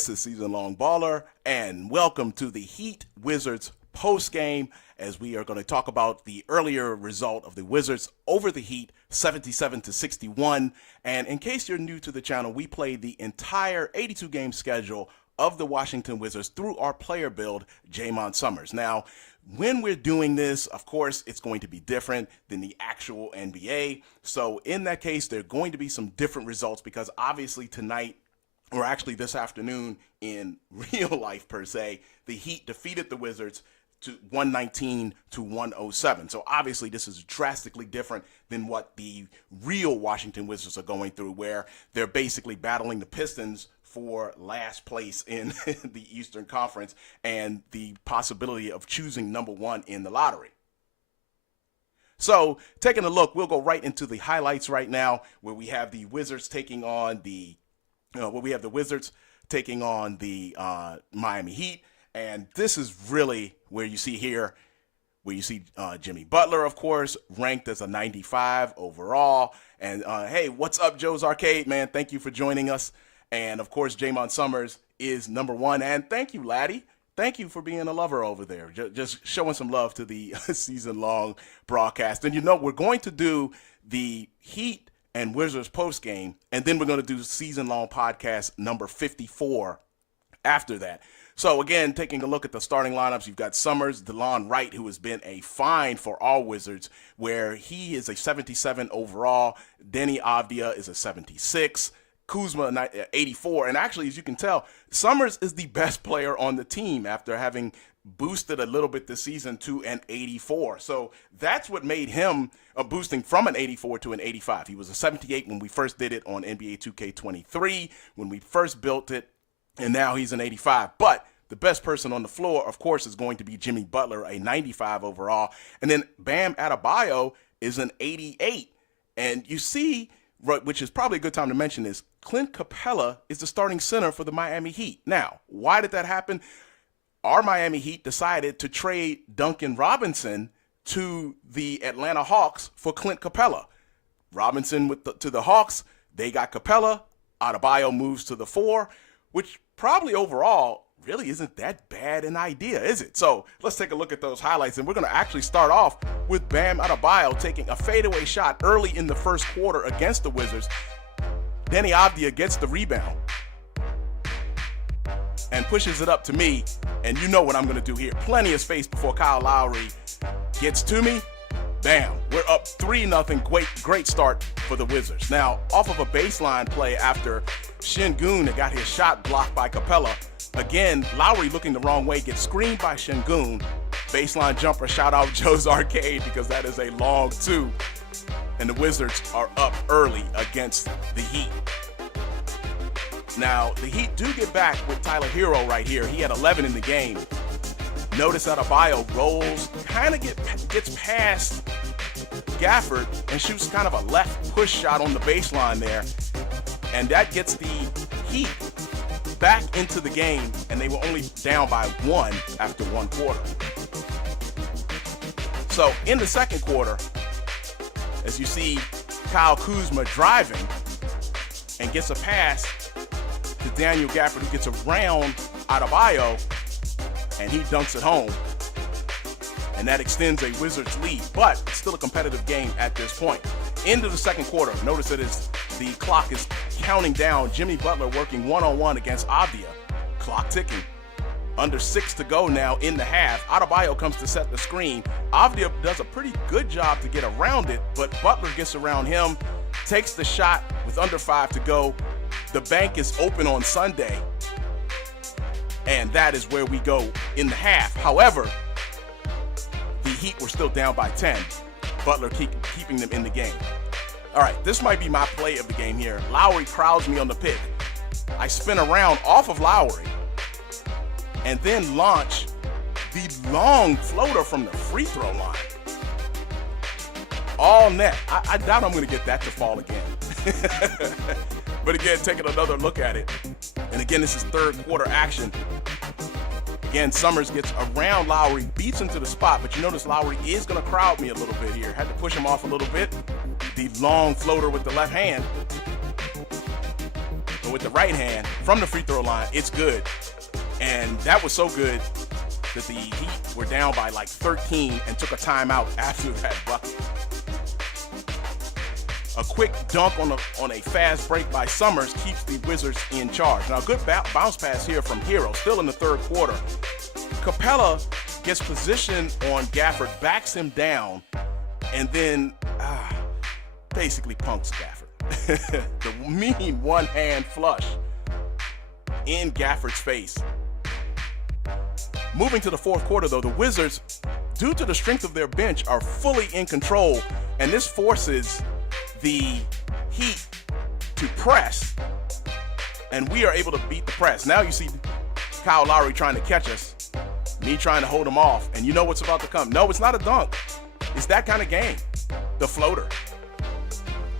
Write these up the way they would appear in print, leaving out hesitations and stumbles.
This is SeasonLongBaller, and welcome to the Heat Wizards post-game, as we are going to talk about the earlier result of the Wizards over the Heat, 77-61. And in case you're new to the channel, we played the entire 82-game schedule of the Washington Wizards through our player build, Jaymont Summerz. Now, when we're doing this, of course, it's going to be different than the actual NBA. So in that case, there are going to be some different results because obviously tonight, or actually this afternoon in real life per se, the Heat defeated the Wizards to 119-107. So obviously this is drastically different than what the real Washington Wizards are going through, where they're basically battling the Pistons for last place in the Eastern Conference and the possibility of choosing number one in the lottery. So taking a look, we'll go right into the highlights right now, where we have the Wizards taking on the Miami Heat. And this is really where you see Jimmy Butler, of course, ranked as a 95 overall. And hey, what's up, Joe's Arcade, man? Thank you for joining us. And of course, Jaymont Summerz is number one. And thank you, Laddie. Thank you for being a lover over there. Just showing some love to the season-long broadcast. And you know, we're going to do the Heat and Wizards post game, and then we're going to do Season Long Podcast number 54 after that. So again, taking a look at the starting lineups, you've got Summerz, DeLon Wright, who has been a find for all Wizards, where he is a 77 overall. Denny Avdia is a 76. Kuzma 84. And actually, as you can tell, Summerz is the best player on the team after having boosted a little bit this season to an 84. So that's what made him boosting from an 84 to an 85. He was a 78 when we first did it on NBA 2K23, when we first built it, and now he's an 85. But the best person on the floor, of course, is going to be Jimmy Butler, a 95 overall. And then Bam Adebayo is an 88. And you see, which is probably a good time to mention this, Clint Capella is the starting center for the Miami Heat. Now, why did that happen? Our Miami Heat decided to trade Duncan Robinson to the Atlanta Hawks for Clint Capella. Robinson to the Hawks, they got Capella. Adebayo moves to the 4, which probably overall really isn't that bad an idea, is it? So let's take a look at those highlights, and we're going to actually start off with Bam Adebayo taking a fadeaway shot early in the first quarter against the Wizards. Denny Avdia gets the rebound and pushes it up to me, and you know what I'm going to do here. Plenty of space before Kyle Lowry gets to me. Bam, we're up 3-0. Great start for the Wizards. Now, off of a baseline play after Şengün had got his shot blocked by Capella, again, Lowry looking the wrong way, gets screened by Şengün. Baseline jumper, shout out Joe's Arcade, because that is a long 2. And the Wizards are up early against the Heat. Now, the Heat do get back with Tyler Hero right here. He had 11 in the game. Notice Adebayo rolls, kind of gets past Gafford and shoots kind of a left push shot on the baseline there. And that gets the Heat back into the game, and they were only down by 1 after 1 quarter. So in the second quarter, as you see Kyle Kuzma driving and gets a pass to Daniel Gafford, who gets around Adebayo, and he dunks it home. And that extends a Wizards lead, but it's still a competitive game at this point. Into the second quarter, notice that the clock is counting down. Jimmy Butler working one-on-one against Avdia. Clock ticking. Under 6 to go now in the half. Adebayo comes to set the screen. Avdia does a pretty good job to get around it, but Butler gets around him, takes the shot with under 5 to go. The bank is open on Sunday, and that is where we go in the half. However, the Heat were still down by 10. Butler keeping them in the game. All right, this might be my play of the game here. Lowry crowds me on the pick. I spin around off of Lowry and then launch the long floater from the free throw line. All net. I doubt I'm going to get that to fall again. But again, taking another look at it. And again, this is third quarter action. Again, Summerz gets around Lowry, beats him to the spot, but you notice Lowry is going to crowd me a little bit here. Had to push him off a little bit. The long floater with the left hand. but with the right hand from the free throw line, it's good. And that was so good that the Heat were down by like 13 and took a timeout after that bucket. A quick dunk on a fast break by Summerz keeps the Wizards in charge. Now, a good bounce pass here from Hero, still in the third quarter. Capella gets position on Gafford, backs him down, and then basically punks Gafford. The mean one-hand flush in Gafford's face. Moving to the fourth quarter, though, the Wizards, due to the strength of their bench, are fully in control, and this forces the Heat to press, and we are able to beat the press. Now you see Kyle Lowry trying to catch us, me trying to hold him off, and you know what's about to come. No, it's not a dunk. It's that kind of game. The floater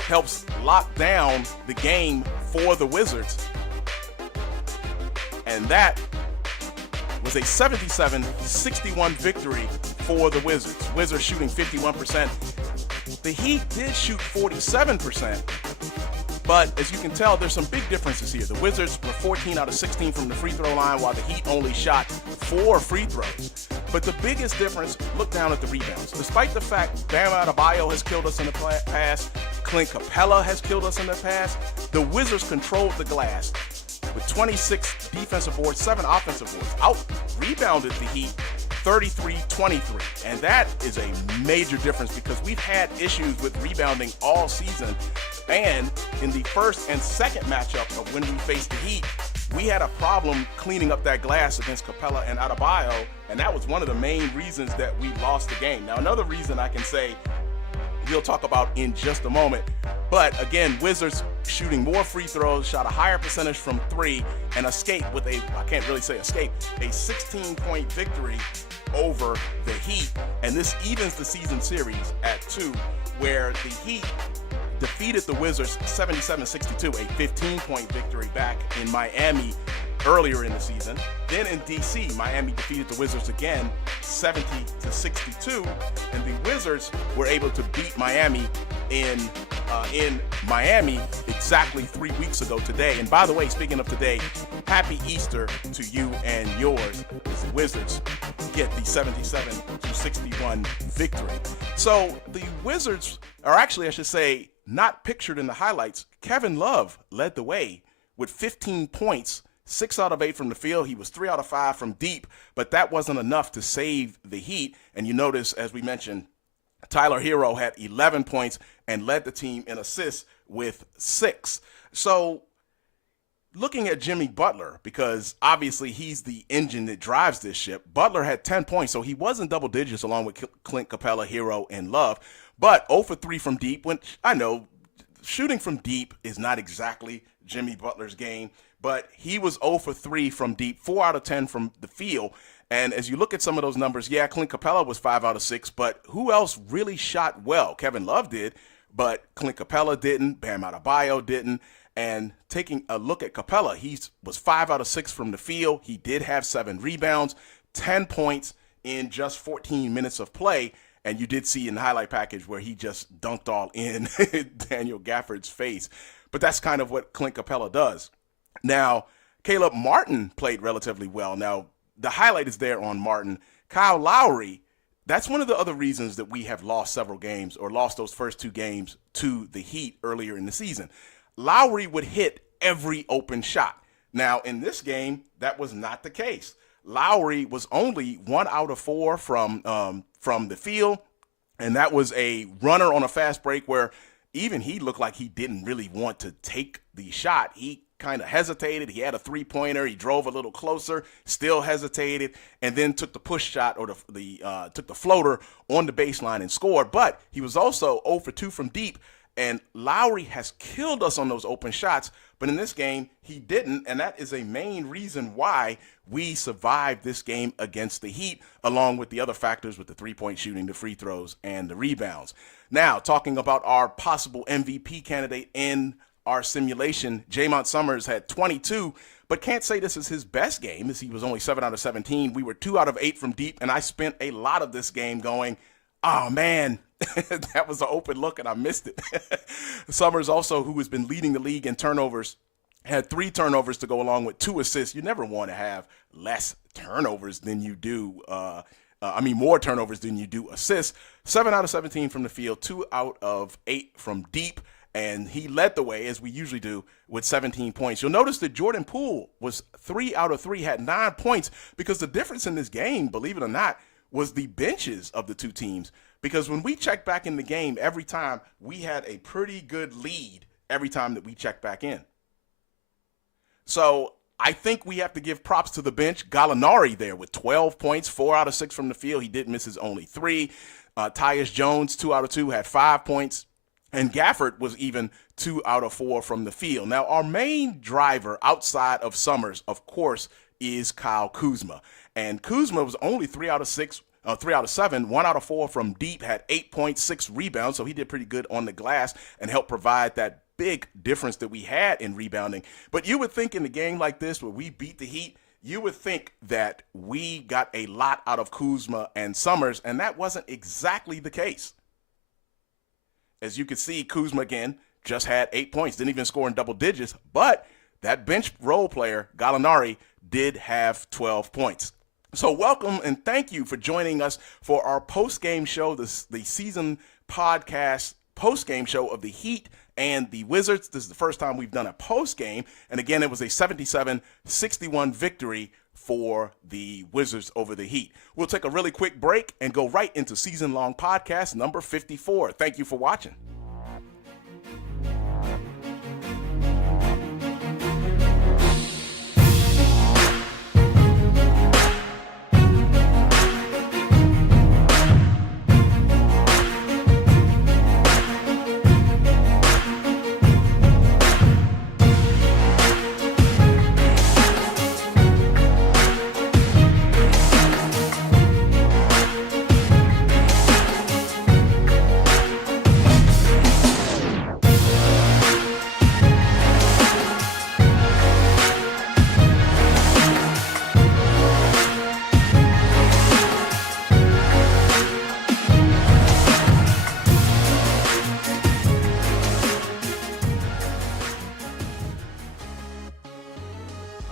helps lock down the game for the Wizards, and that was a 77-61 victory for the Wizards. Wizards shooting 51%. The Heat did shoot 47%, but as you can tell, there's some big differences here. The Wizards were 14 out of 16 from the free throw line, while the Heat only shot 4 free throws. But the biggest difference, look down at the rebounds. Despite the fact Bam Adebayo has killed us in the past, Clint Capella has killed us in the past, the Wizards controlled the glass with 26 defensive boards, 7 offensive boards, out-rebounded the Heat 33-23, and that is a major difference because we've had issues with rebounding all season, and in the first and second matchup of when we faced the Heat, we had a problem cleaning up that glass against Capella and Adebayo, and that was one of the main reasons that we lost the game. Now, another reason I can say we'll talk about in just a moment, but again, Wizards shooting more free throws, shot a higher percentage from 3, and escape with a 16-point victory over the Heat, and this evens the season series at 2, where the Heat defeated the Wizards 77-62, a 15-point victory back in Miami earlier in the season. Then in DC, Miami defeated the Wizards again 70-62, and the Wizards were able to beat Miami in Miami exactly 3 weeks ago today. And by the way, speaking of today, happy Easter to you and yours as the Wizards get the 77-61 victory. So the Wizards are actually, I should say, not pictured in the highlights. Kevin Love led the way with 15 points, 6 out of 8 from the field. He was 3 out of 5 from deep, but that wasn't enough to save the Heat. And you notice, as we mentioned, Tyler Hero had 11 points and led the team in assists with 6. So looking at Jimmy Butler, because obviously he's the engine that drives this ship, Butler had 10 points, so he was in double digits along with Clint Capella, Hero, and Love, but 0 for 3 from deep, which I know shooting from deep is not exactly Jimmy Butler's game, but he was 0 for 3 from deep, 4 out of 10 from the field. And as you look at some of those numbers, yeah, Clint Capella was 5 out of 6, but who else really shot well? Kevin Love did, but Clint Capella didn't, Bam Adebayo didn't. And taking a look at Capella, he was 5 out of 6 from the field. He did have 7 rebounds, 10 points in just 14 minutes of play. And you did see in the highlight package where he just dunked all in Daniel Gafford's face. But that's kind of what Clint Capella does. Now, Caleb Martin played relatively well. Now, the highlight is there on Martin. Kyle Lowry, that's one of the other reasons that we have lost several games or lost those first 2 games to the Heat earlier in the season. Lowry would hit every open shot. Now, in this game, that was not the case. Lowry was only 1 out of 4 from the field, and that was a runner on a fast break where even he looked like he didn't really want to take the shot. He kind of hesitated. He had a 3-pointer. He drove a little closer, still hesitated, and then took the push shot or took the floater on the baseline and scored. But he was also 0 for 2 from deep, and Lowry has killed us on those open shots. But in this game, he didn't, and that is a main reason why we survived this game against the Heat, along with the other factors with the 3-point shooting, the free throws, and the rebounds. Now, talking about our possible MVP candidate in our simulation, Jaymont Summerz had 22, but can't say this is his best game as he was only 7 out of 17. We were 2 out of 8 from deep, and I spent a lot of this game going, oh, man, that was an open look, and I missed it. Summerz also, who has been leading the league in turnovers, had 3 turnovers to go along with 2 assists. You never want to have less turnovers than you do. More turnovers than you do assists. 7 out of 17 from the field, 2 out of 8 from deep. And he led the way, as we usually do, with 17 points. You'll notice that Jordan Poole was 3 out of 3, had 9 points, because the difference in this game, believe it or not, was the benches of the two teams. Because when we checked back in the game, every time we had a pretty good lead every time that we checked back in. So I think we have to give props to the bench. Gallinari there with 12 points, 4 out of 6 from the field. He did miss his only 3. Tyus Jones, 2 out of 2, had 5 points. And Gafford was even 2 out of 4 from the field. Now, our main driver outside of Summerz, of course, is Kyle Kuzma. And Kuzma was only 3 out of 7, 1 out of 4 from deep, had 8.6 rebounds. So he did pretty good on the glass and helped provide that big difference that we had in rebounding. But you would think in a game like this where we beat the Heat, you would think that we got a lot out of Kuzma and Summerz, and that wasn't exactly the case. As you can see, Kuzma, again, just had 8 points, didn't even score in double digits, but that bench role player, Gallinari, did have 12 points. So welcome and thank you for joining us for our post-game show, the Season Podcast post-game show of the Heat and the Wizards. This is the first time we've done a post-game, and again, it was a 77-61 victory for the Wizards over the Heat. We'll take a really quick break and go right into Season Long Podcast number 54. Thank you for watching.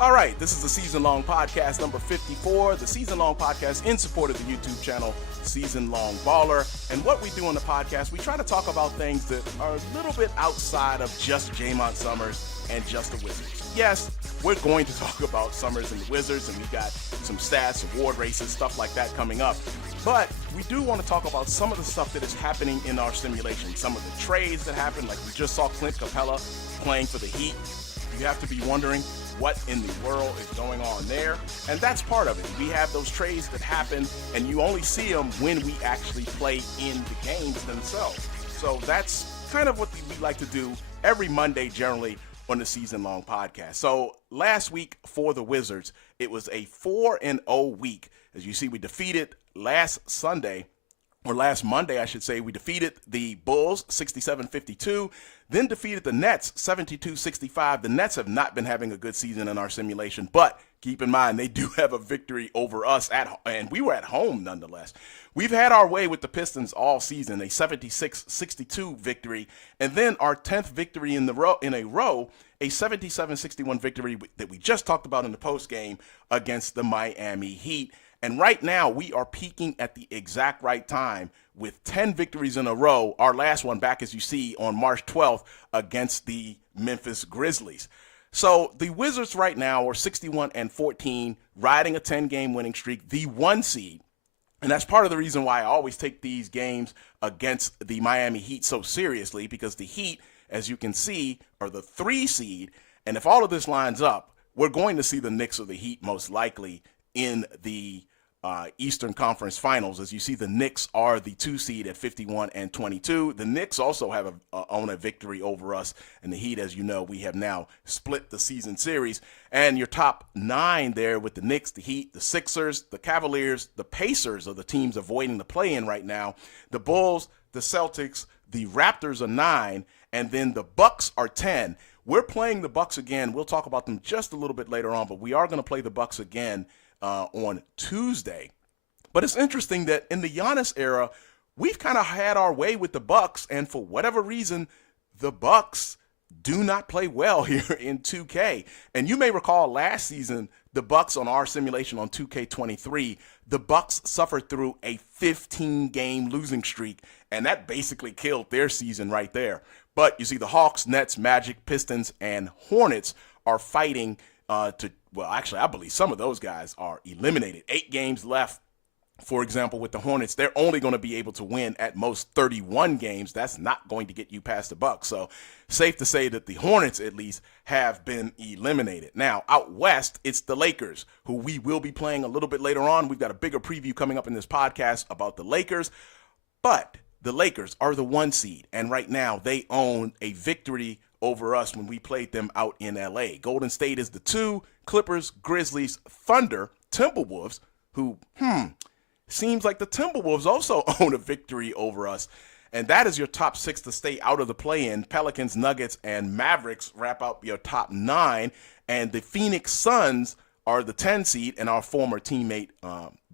All right, this is the Season Long Podcast number 54, the Season Long Podcast in support of the YouTube channel SeasonLongBaller. And what we do on the podcast, we try to talk about things that are a little bit outside of just Jaymont Summerz and just the Wizards. Yes, we're going to talk about Summerz and the Wizards, and we've got some stats, award races, stuff like that coming up. But we do want to talk about some of the stuff that is happening in our simulation, some of the trades that happened, like we just saw Clint Capella playing for the Heat. You have to be wondering what in the world is going on there, and that's part of it. We have those trades that happen, and you only see them when we actually play in the games themselves. So that's kind of what we like to do every Monday generally on the Season Long Podcast. So last week for the Wizards, it was a 4-0 week. As you see, we defeated last Monday, I should say, we defeated the Bulls 67-52, then defeated the Nets 72-65. The Nets have not been having a good season in our simulation, but keep in mind they do have a victory over us and we were at home nonetheless. We've had our way with the Pistons all season, a 76-62 victory, and then our 10th victory in a row, a 77-61 victory that we just talked about in the post game against the Miami Heat. And right now, we are peaking at the exact right time with 10 victories in a row. Our last one back, as you see, on March 12th against the Memphis Grizzlies. So the Wizards right now are 61-14, riding a 10-game winning streak, the 1 seed. And that's part of the reason why I always take these games against the Miami Heat so seriously, because the Heat, as you can see, are the 3 seed. And if all of this lines up, we're going to see the Knicks or the Heat most likely in the Eastern Conference Finals. As you see, the Knicks are the 2 seed at 51-22. The Knicks also have own a victory over us, and the Heat, as you know, we have now split the season series. And your top 9 there with the Knicks, the Heat, the Sixers, the Cavaliers, the Pacers are the teams avoiding the play-in right now. The Bulls, the Celtics, the Raptors are 9, and then the Bucks are 10. We're playing the Bucks again. We'll talk about them just a little bit later on, but we are going to play the Bucks again on Tuesday. But it's interesting that in the Giannis era, we've kind of had our way with the Bucks, and for whatever reason, the Bucks do not play well here in 2K. And you may recall last season, the Bucks on our simulation on 2K23, the Bucks suffered through a 15-game losing streak, and that basically killed their season right there. But you see the Hawks, Nets, Magic, Pistons, and Hornets are fighting well, actually, I believe some of those guys are eliminated. 8 games left. For example, with the Hornets, they're only going to be able to win at most 31 games. That's not going to get you past the Bucks. So safe to say that the Hornets, at least, have been eliminated. Now, out west, it's the Lakers, who we will be playing a little bit later on. We've got a bigger preview coming up in this podcast about the Lakers. But the Lakers are the 1 seed, and right now they own a victory over us when we played them out in L.A. Golden State is the 2, Clippers, Grizzlies, Thunder, Timberwolves, who, seems like the Timberwolves also own a victory over us. And that is your top 6 to stay out of the play-in. Pelicans, Nuggets, and Mavericks wrap up your top 9. And the Phoenix Suns are the 10 seed, and our former teammate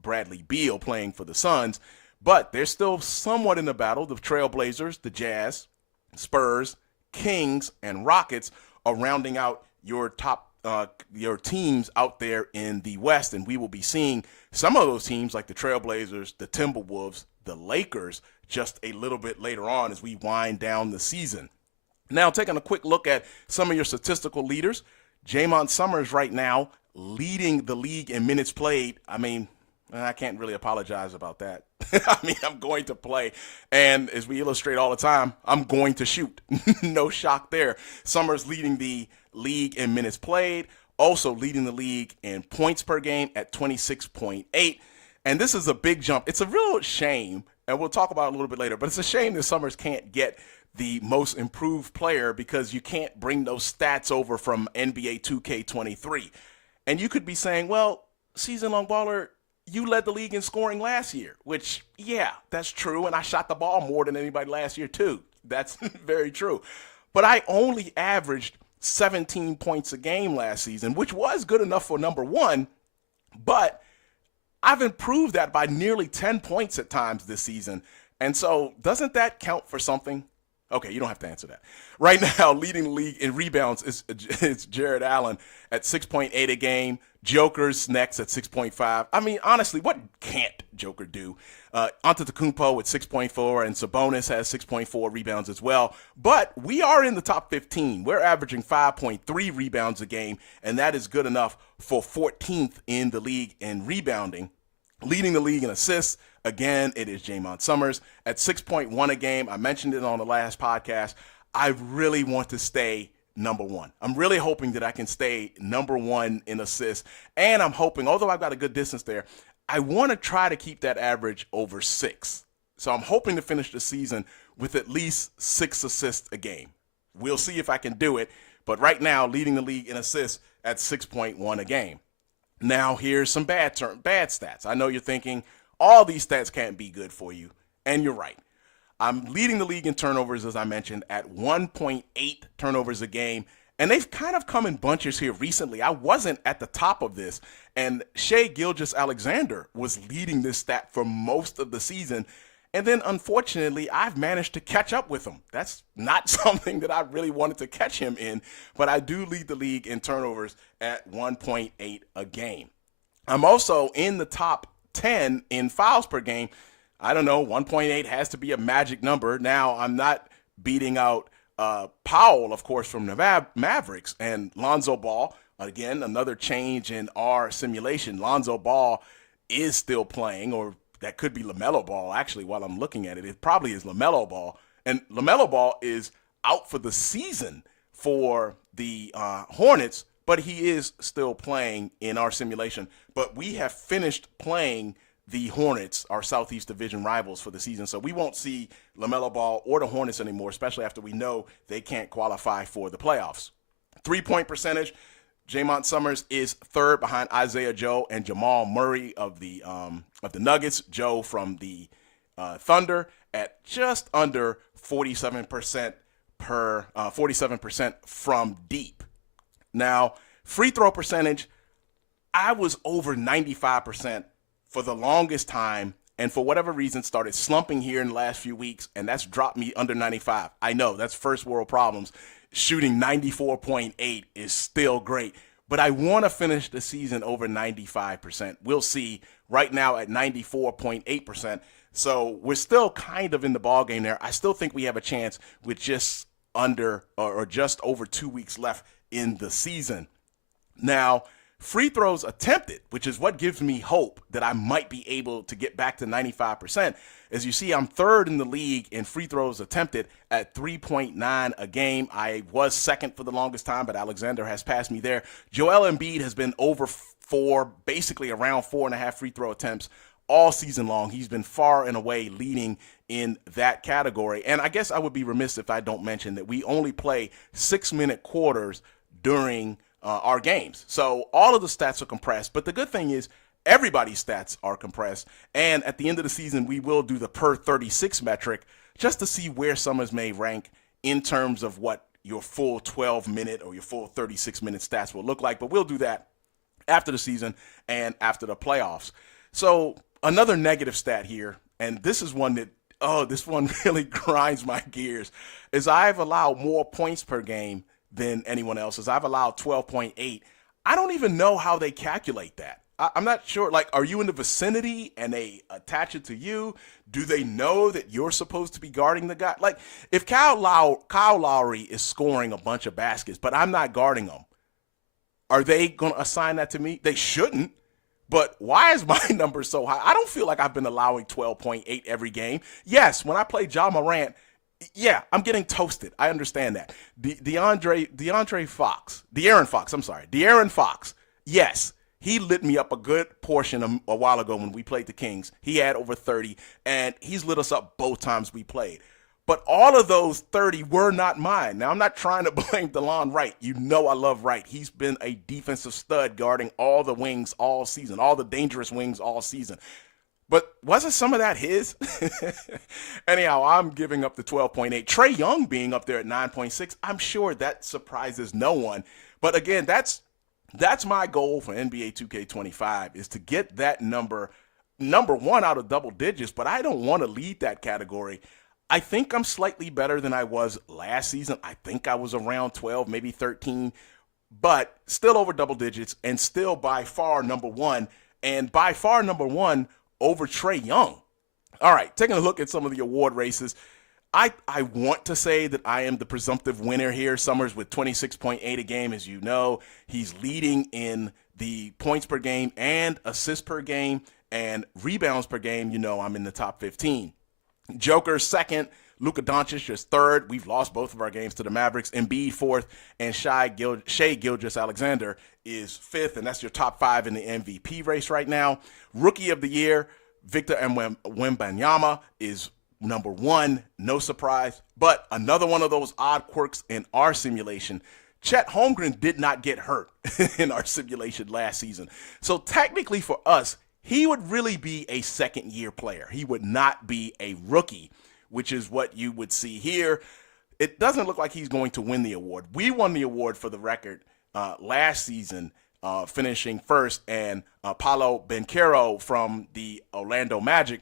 Bradley Beal playing for the Suns. But they're still somewhat in the battle. The Trailblazers, the Jazz, Spurs, Kings, and Rockets are rounding out your top your teams out there in the West, and we will be seeing some of those teams like the Trailblazers, the Timberwolves, the Lakers just a little bit later on as we wind down the season. Now, taking a quick look at some of your statistical leaders, Jaymont Summerz right now leading the league in minutes played. I mean, I can't really apologize about that. I mean, I'm going to play, and as we illustrate all the time, I'm going to shoot. No shock there. Summerz leading the league in minutes played, also leading the league in points per game at 26.8. And this is a big jump. It's a real shame, and we'll talk about it a little bit later, but it's a shame that Summerz can't get the most improved player because you can't bring those stats over from NBA 2K23. And you could be saying, well, SeasonLongBaller, you led the league in scoring last year, which, yeah, that's true. And I shot the ball more than anybody last year, too. That's very true. But I only averaged 17 points a game last season, which was good enough for number 1. But I've improved that by nearly 10 points at times this season. And so doesn't that count for something? Okay, you don't have to answer that. Right now, leading the league in rebounds is Jared Allen at 6.8 a game. Joker's next at 6.5. I mean, honestly, what can't Joker do? Antetokounmpo with 6.4, and Sabonis has 6.4 rebounds as well. But we are in the top 15. We're averaging 5.3 rebounds a game, and that is good enough for 14th in the league in rebounding. Leading the league in assists, again, it is Jaymont Summerz at 6.1 a game. I mentioned it on the last podcast. I really want to stay number 1. I'm really hoping that I can stay number 1 in assists. And I'm hoping, although I've got a good distance there, I want to try to keep that average over 6. So I'm hoping to finish the season with at least 6 assists a game. We'll see if I can do it. But right now, leading the league in assists at 6.1 a game. Now, here's some bad stats. I know you're thinking all these stats can't be good for you. And you're right. I'm leading the league in turnovers, as I mentioned, at 1.8 turnovers a game. And they've kind of come in bunches here recently. I wasn't at the top of this. And Shai Gilgeous-Alexander was leading this stat for most of the season. And then, unfortunately, I've managed to catch up with him. That's not something that I really wanted to catch him in. But I do lead the league in turnovers at 1.8 a game. I'm also in the top 10 in fouls per game. I don't know, 1.8 has to be a magic number. Now, I'm not beating out Powell, of course, from the Mavericks, and Lonzo Ball. Again, another change in our simulation. Lonzo Ball is still playing, or that could be LaMelo Ball, actually, while I'm looking at it. It probably is LaMelo Ball. And LaMelo Ball is out for the season for the Hornets, but he is still playing in our simulation. But we have finished playing the Hornets, our Southeast Division rivals, for the season. So we won't see LaMelo Ball or the Hornets anymore, especially after we know they can't qualify for the playoffs. 3-point percentage, Jaymont Summerz is third behind Isaiah Joe and Jamal Murray of the Nuggets. Joe from the Thunder at just under 47% 47% from deep. Now, free throw percentage, I was over 95% for the longest time and for whatever reason started slumping here in the last few weeks, and that's dropped me under 95. I know that's first world problems. Shooting 94.8 is still great, but I want to finish the season over 95%. We'll see. Right now at 94.8%. So we're still kind of in the ball game there. I still think we have a chance with just under or just over 2 weeks left in the season. Now, free throws attempted, which is what gives me hope that I might be able to get back to 95%. As you see, I'm third in the league in free throws attempted at 3.9 a game. I was second for the longest time, but Alexander has passed me there. Joel Embiid has been over 4, basically around 4.5 free throw attempts all season long. He's been far and away leading in that category. And I guess I would be remiss if I don't mention that we only play 6-minute quarters during our games. So all of the stats are compressed. But the good thing is everybody's stats are compressed. And at the end of the season, we will do the per 36 metric just to see where Summerz may rank in terms of what your full 12-minute or your full 36-minute stats will look like. But we'll do that after the season and after the playoffs. So another negative stat here, and this is one that, this one really grinds my gears, is I've allowed more points per game than anyone else. As I've allowed 12.8. I don't even know how they calculate that. I'm not sure. Like, are you in the vicinity and they attach it to you? Do they know that you're supposed to be guarding the guy? Like, if Kyle Lowry is scoring a bunch of baskets, but I'm not guarding him, are they going to assign that to me? They shouldn't. But why is my number so high? I don't feel like I've been allowing 12.8 every game. Yes, when I play Ja Morant, yeah, I'm getting toasted. I understand that. De'Aaron Fox, yes, he lit me up a good portion a while ago when we played the Kings. He had over 30, and he's lit us up both times we played. But all of those 30 were not mine. Now, I'm not trying to blame DeLon Wright. You know I love Wright. He's been a defensive stud guarding all the wings all season, all the dangerous wings all season. But wasn't some of that his? Anyhow, I'm giving up the 12.8. Trae Young being up there at 9.6, I'm sure that surprises no one. But again, that's my goal for NBA 2K25 is to get that number one out of double digits, but I don't want to lead that category. I think I'm slightly better than I was last season. I think I was around 12, maybe 13, but still over double digits and still by far number one, and by far number one over Trae Young. All right, taking a look at some of the award races. I want to say that I am the presumptive winner here. Summerz with 26.8 a game, as you know. He's leading in the points per game and assists per game and rebounds per game. You know I'm in the top 15. Joker second, Luka Doncic is third. We've lost both of our games to the Mavericks. Embiid fourth, and Shai Gilgeous-Alexander is fifth, and that's your top 5 in the MVP race right now. Rookie of the year, Victor Wembanyama is number 1, no surprise. But another one of those odd quirks in our simulation, Chet Holmgren did not get hurt in our simulation last season. So technically for us, he would really be a second-year player. He would not be a rookie, which is what you would see here. It doesn't look like he's going to win the award. We won the award for the record last season, finishing first, and Paolo Banchero from the Orlando Magic,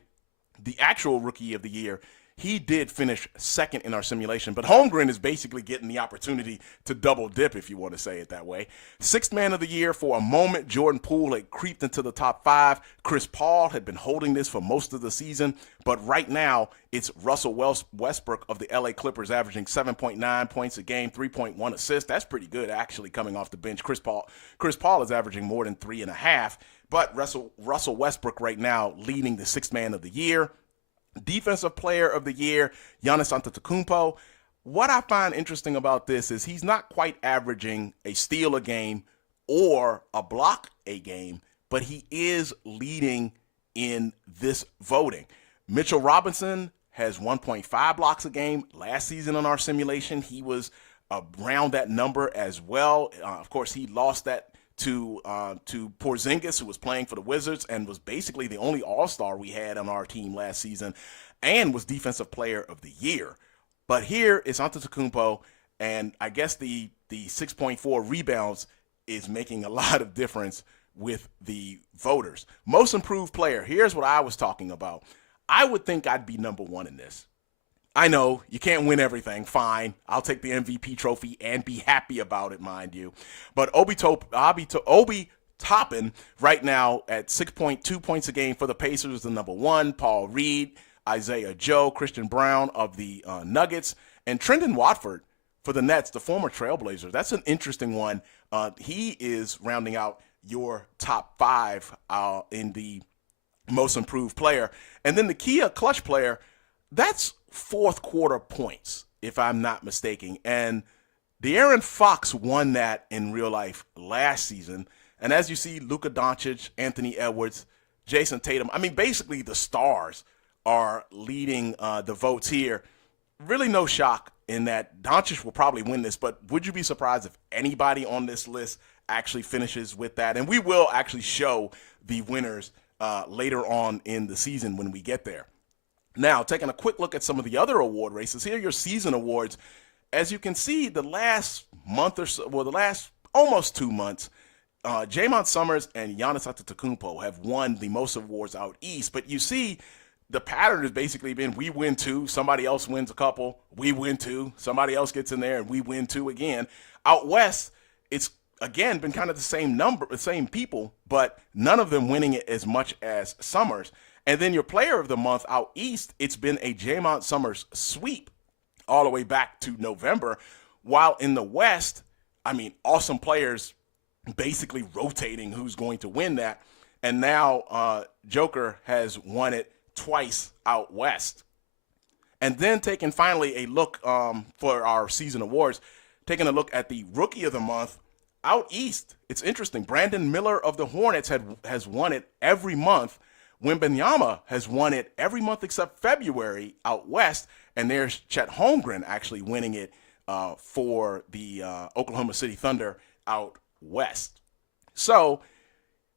the actual Rookie of the Year, he did finish second in our simulation, but Holmgren is basically getting the opportunity to double dip, if you want to say it that way. Sixth Man of the Year, for a moment, Jordan Poole had creeped into the top 5. Chris Paul had been holding this for most of the season, but right now it's Russell Westbrook of the LA Clippers averaging 7.9 points a game, 3.1 assists. That's pretty good, actually, coming off the bench. Chris Paul is averaging more than 3.5, but Russell Westbrook right now leading the Sixth Man of the Year. Defensive Player of the Year, Giannis Antetokounmpo. What I find interesting about this is he's not quite averaging a steal a game or a block a game, but he is leading in this voting. Mitchell Robinson has 1.5 blocks a game. Last season in our simulation, he was around that number as well. Of course, he lost that to Porzingis, who was playing for the Wizards and was basically the only all-star we had on our team last season and was Defensive Player of the Year. But here is Antetokounmpo, and I guess the 6.4 rebounds is making a lot of difference with the voters. Most improved player, here's what I was talking about. I would think I'd be number one in this. I know you can't win everything. Fine. I'll take the MVP trophy and be happy about it, mind you. But Obi Toppin right now at 6.2 points a game for the Pacers is the number one. Paul Reed, Isaiah Joe, Christian Brown of the Nuggets, and Trendon Watford for the Nets, the former Trailblazers. That's an interesting one. He is rounding out your top five in the most improved player. And then the Kia clutch player, that's fourth quarter points, if I'm not mistaken. And De'Aaron Fox won that in real life last season. And as you see, Luka Doncic, Anthony Edwards, Jason Tatum, I mean, basically the stars are leading the votes here. Really no shock in that Doncic will probably win this, but would you be surprised if anybody on this list actually finishes with that? And we will actually show the winners later on in the season when we get there. Now, taking a quick look at some of the other award races, here are your season awards. As you can see, the last month or so, well, the last almost 2 months, Jaymont Summerz and Giannis Antetokounmpo have won the most awards out east. But you see, the pattern has basically been we win two, somebody else wins a couple, we win two, somebody else gets in there, and we win two again. Out west, it's again been kind of the same number, the same people, but none of them winning it as much as Summerz. And then your player of the month out east, it's been a Jaymont Summerz sweep all the way back to November. While in the West, I mean, awesome players basically rotating who's going to win that. And now Joker has won it twice out west. And then taking finally a look for our season awards, taking a look at the rookie of the month out east. It's interesting. Brandon Miller of the Hornets has won it every month. Wembanyama has won it every month except February out west, and there's Chet Holmgren actually winning it for the Oklahoma City Thunder out west. So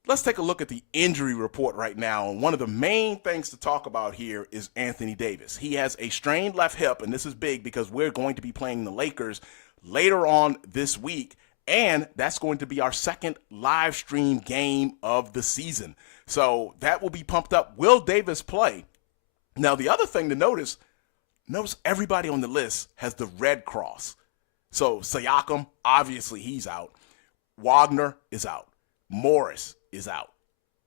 let's take a look at the injury report right now. And one of the main things to talk about here is Anthony Davis. He has a strained left hip, and this is big because we're going to be playing the Lakers later on this week, and that's going to be our second live stream game of the season. So that will be pumped up. Will Davis play? Now, the other thing to notice everybody on the list has the red cross. So Siakam, obviously he's out. Wagner is out. Morris is out.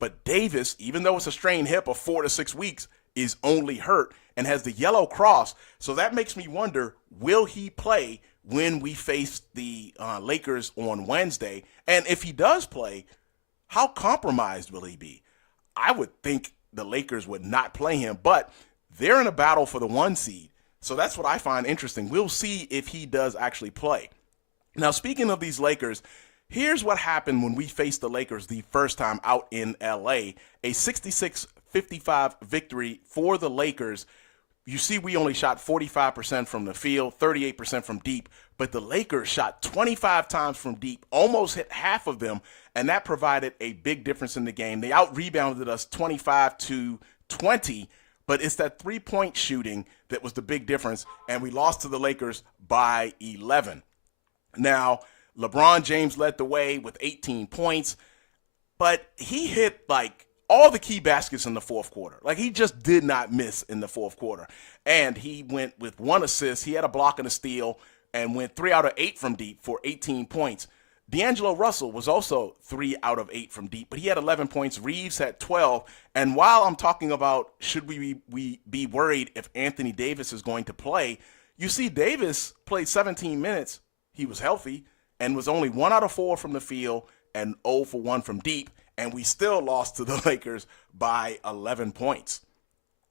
But Davis, even though it's a strained hip of 4 to 6 weeks, is only hurt and has the yellow cross. So that makes me wonder, will he play when we face the Lakers on Wednesday? And if he does play, how compromised will he be? I would think the Lakers would not play him, but they're in a battle for the 1 seed. So that's what I find interesting. We'll see if he does actually play. Now, speaking of these Lakers, here's what happened when we faced the Lakers the first time out in LA. A 66-55 victory for the Lakers. You see, we only shot 45% from the field, 38% from deep, but the Lakers shot 25 times from deep, almost hit half of them, and that provided a big difference in the game. They out-rebounded us 25-20, but it's that three-point shooting that was the big difference, and we lost to the Lakers by 11. Now, LeBron James led the way with 18 points, but he hit, like, all the key baskets in the fourth quarter. Like, he just did not miss in the fourth quarter. And he went with 1 assist. He had a block and a steal and went 3 out of 8 from deep for 18 points. D'Angelo Russell was also 3 out of 8 from deep, but he had 11 points. Reeves had 12. And while I'm talking about should we be worried if Anthony Davis is going to play, you see Davis played 17 minutes. He was healthy and was only 1 out of 4 from the field and 0 for 1 from deep. And we still lost to the Lakers by 11 points.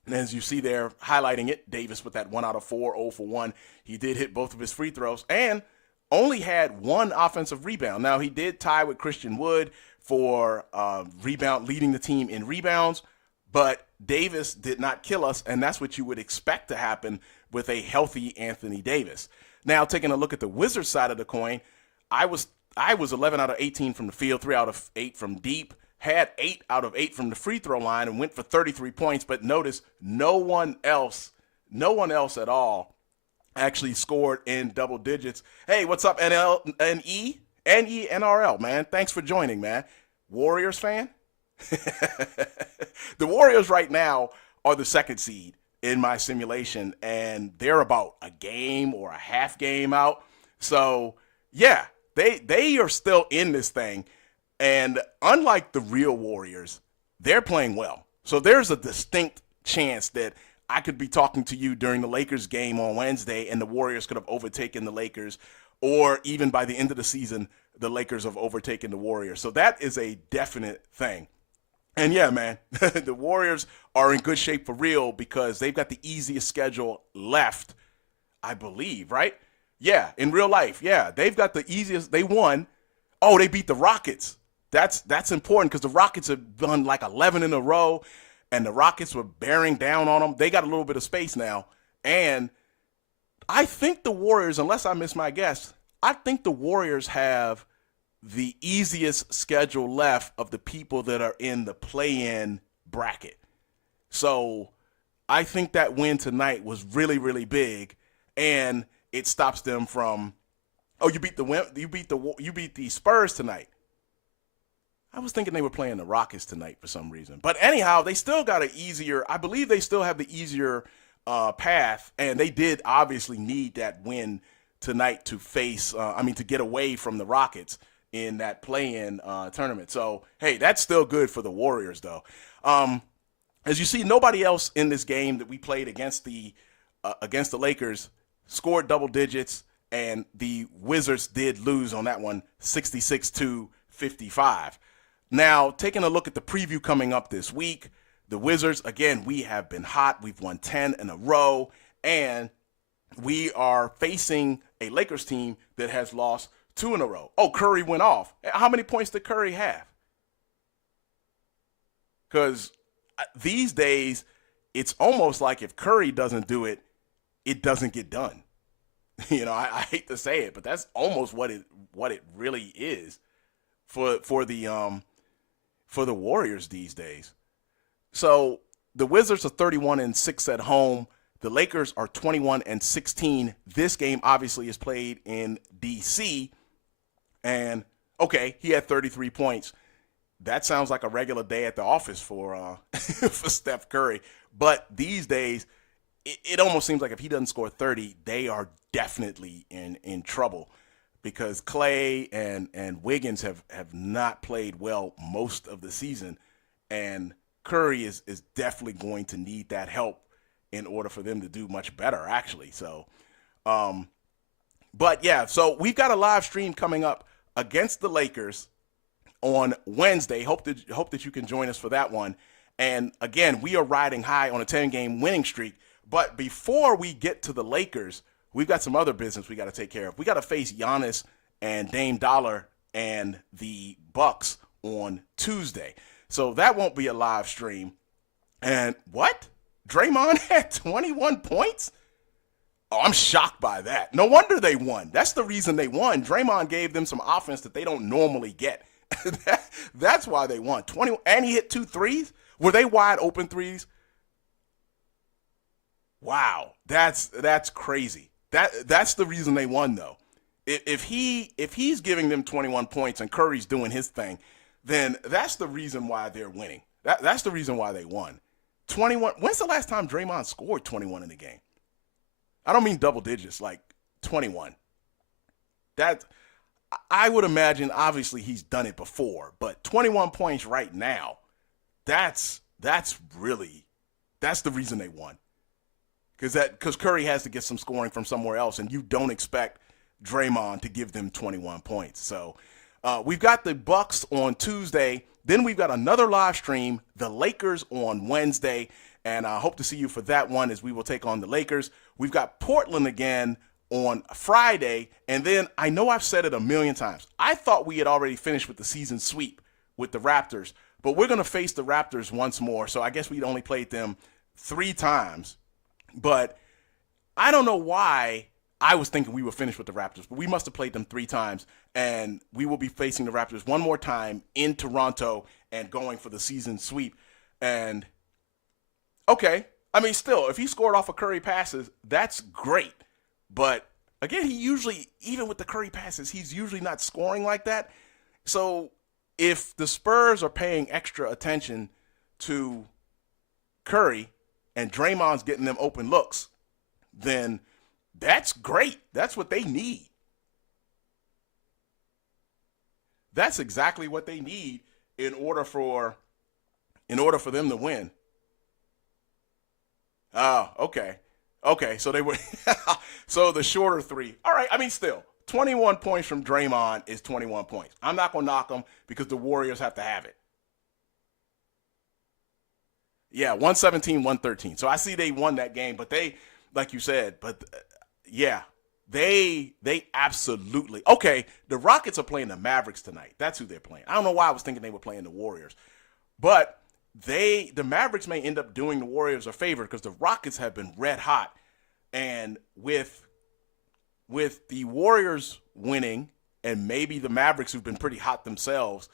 And as you see there, highlighting it, Davis with that 1 out of 4, 0 for 1. He did hit both of his free throws and only had 1 offensive rebound. Now, he did tie with Christian Wood for leading the team in rebounds, but Davis did not kill us, and that's what you would expect to happen with a healthy Anthony Davis. Now, taking a look at the Wizards side of the coin, I was 11 out of 18 from the field, 3 out of 8 from deep, had 8 out of 8 from the free throw line and went for 33 points. But notice no one else at all actually scored in double digits. Hey, what's up, NRL, man? Thanks for joining, man. Warriors fan, the Warriors right now are the second seed in my simulation, and they're about a game or a half game out. So yeah, they are still in this thing, and unlike the real Warriors, they're playing well. So there's a distinct chance that I could be talking to you during the Lakers game on Wednesday, and the Warriors could have overtaken the Lakers, or even by the end of the season, the Lakers have overtaken the Warriors. So that is a definite thing. And yeah, man, the Warriors are in good shape for real because they've got the easiest schedule left, I believe, right? Yeah, in real life, yeah. They've got the easiest. They won. Oh, they beat the Rockets. That's important because the Rockets have done like 11 in a row, and the Rockets were bearing down on them. They got a little bit of space now. And I think the Warriors, unless I miss my guess, I think the Warriors have the easiest schedule left of the people that are in the play-in bracket. So I think that win tonight was really, really big, and it stops them from. Oh, you beat the Spurs tonight. I was thinking they were playing the Rockets tonight for some reason, but anyhow, they still got an easier. I believe they still have the easier path, and they did obviously need that win tonight to face. To get away from the Rockets in that play-in tournament. So, hey, that's still good for the Warriors, though. As you see, nobody else in this game that we played against the Lakers scored double digits, and the Wizards did lose on that one, 66-55. Now, taking a look at the preview coming up this week, the Wizards, again, we have been hot. We've won 10 in a row, and we are facing a Lakers team that has lost 2 in a row. Oh, Curry went off. How many points did Curry have? Because these days, it's almost like if Curry doesn't do it, it doesn't get done. I hate to say it, but that's almost what it really is for the Warriors these days. So the Wizards are 31-6 at home. The Lakers are 21-16. This game obviously is played in D.C. And, okay, he had 33 points. That sounds like a regular day at the office for for Steph Curry. But these days, it almost seems like if he doesn't score 30, they are definitely in trouble because Clay and Wiggins have not played well most of the season. And Curry is definitely going to need that help in order for them to do much better, actually. So, but yeah, so we've got a live stream coming up against the Lakers on Wednesday. Hope that you can join us for that one. And again, we are riding high on a 10-game winning streak. But before we get to the Lakers, we've got some other business we got to take care of. We got to face Giannis and Dame Dollar and the Bucks on Tuesday. So that won't be a live stream. And what? Draymond had 21 points? Oh, I'm shocked by that. No wonder they won. That's the reason they won. Draymond gave them some offense that they don't normally get. That's why they won. 20, and he hit 2 threes. Were they wide open threes? Wow, that's crazy. That's the reason they won, though. If he's giving them 21 points and Curry's doing his thing, then that's the reason why they're winning. That's the reason why they won. 21. When's the last time Draymond scored 21 in the game? I don't mean double digits, like 21. That I would imagine. Obviously, he's done it before, but 21 points right now. That's the reason they won. Because Curry has to get some scoring from somewhere else, and you don't expect Draymond to give them 21 points. So we've got the Bucks on Tuesday. Then we've got another live stream, the Lakers on Wednesday, and I hope to see you for that one as we will take on the Lakers. We've got Portland again on Friday, and then I know I've said it a million times. I thought we had already finished with the season sweep with the Raptors, but we're going to face the Raptors once more, so I guess we'd only played them 3 times. But I don't know why I was thinking we were finished with the Raptors, but we must have played them 3 times, and we will be facing the Raptors one more time in Toronto and going for the season sweep. And, okay, I mean, still, if he scored off of Curry passes, that's great. But, again, he usually, even with the Curry passes, he's usually not scoring like that. So, if the Spurs are paying extra attention to Curry and Draymond's getting them open looks, then that's great. That's what they need. That's exactly what they need in order for them to win. Oh, okay. Okay, so they were so the shorter three. All right, I mean still, 21 points from Draymond is 21 points. I'm not going to knock them because the Warriors have to have it. Yeah, 117-113. So I see they won that game, but they, like you said, but yeah, they absolutely. Okay, the Rockets are playing the Mavericks tonight. That's who they're playing. I don't know why I was thinking they were playing the Warriors. But the Mavericks may end up doing the Warriors a favor because the Rockets have been red hot. And with the Warriors winning and maybe the Mavericks who've been pretty hot themselves,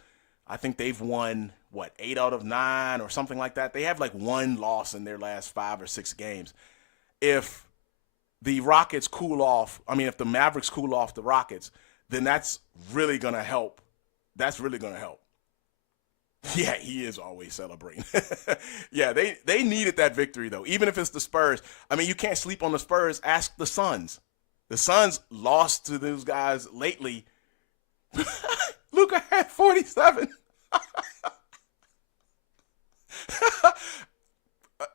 I think they've won, 8 out of 9 or something like that. They have like one loss in their last 5 or 6 games. If the Rockets cool off, if the Mavericks cool off the Rockets, then that's really going to help. That's really going to help. Yeah, he is always celebrating. Yeah, they needed that victory, though, even if it's the Spurs. You can't sleep on the Spurs. Ask the Suns. The Suns lost to those guys lately. Luka had 47.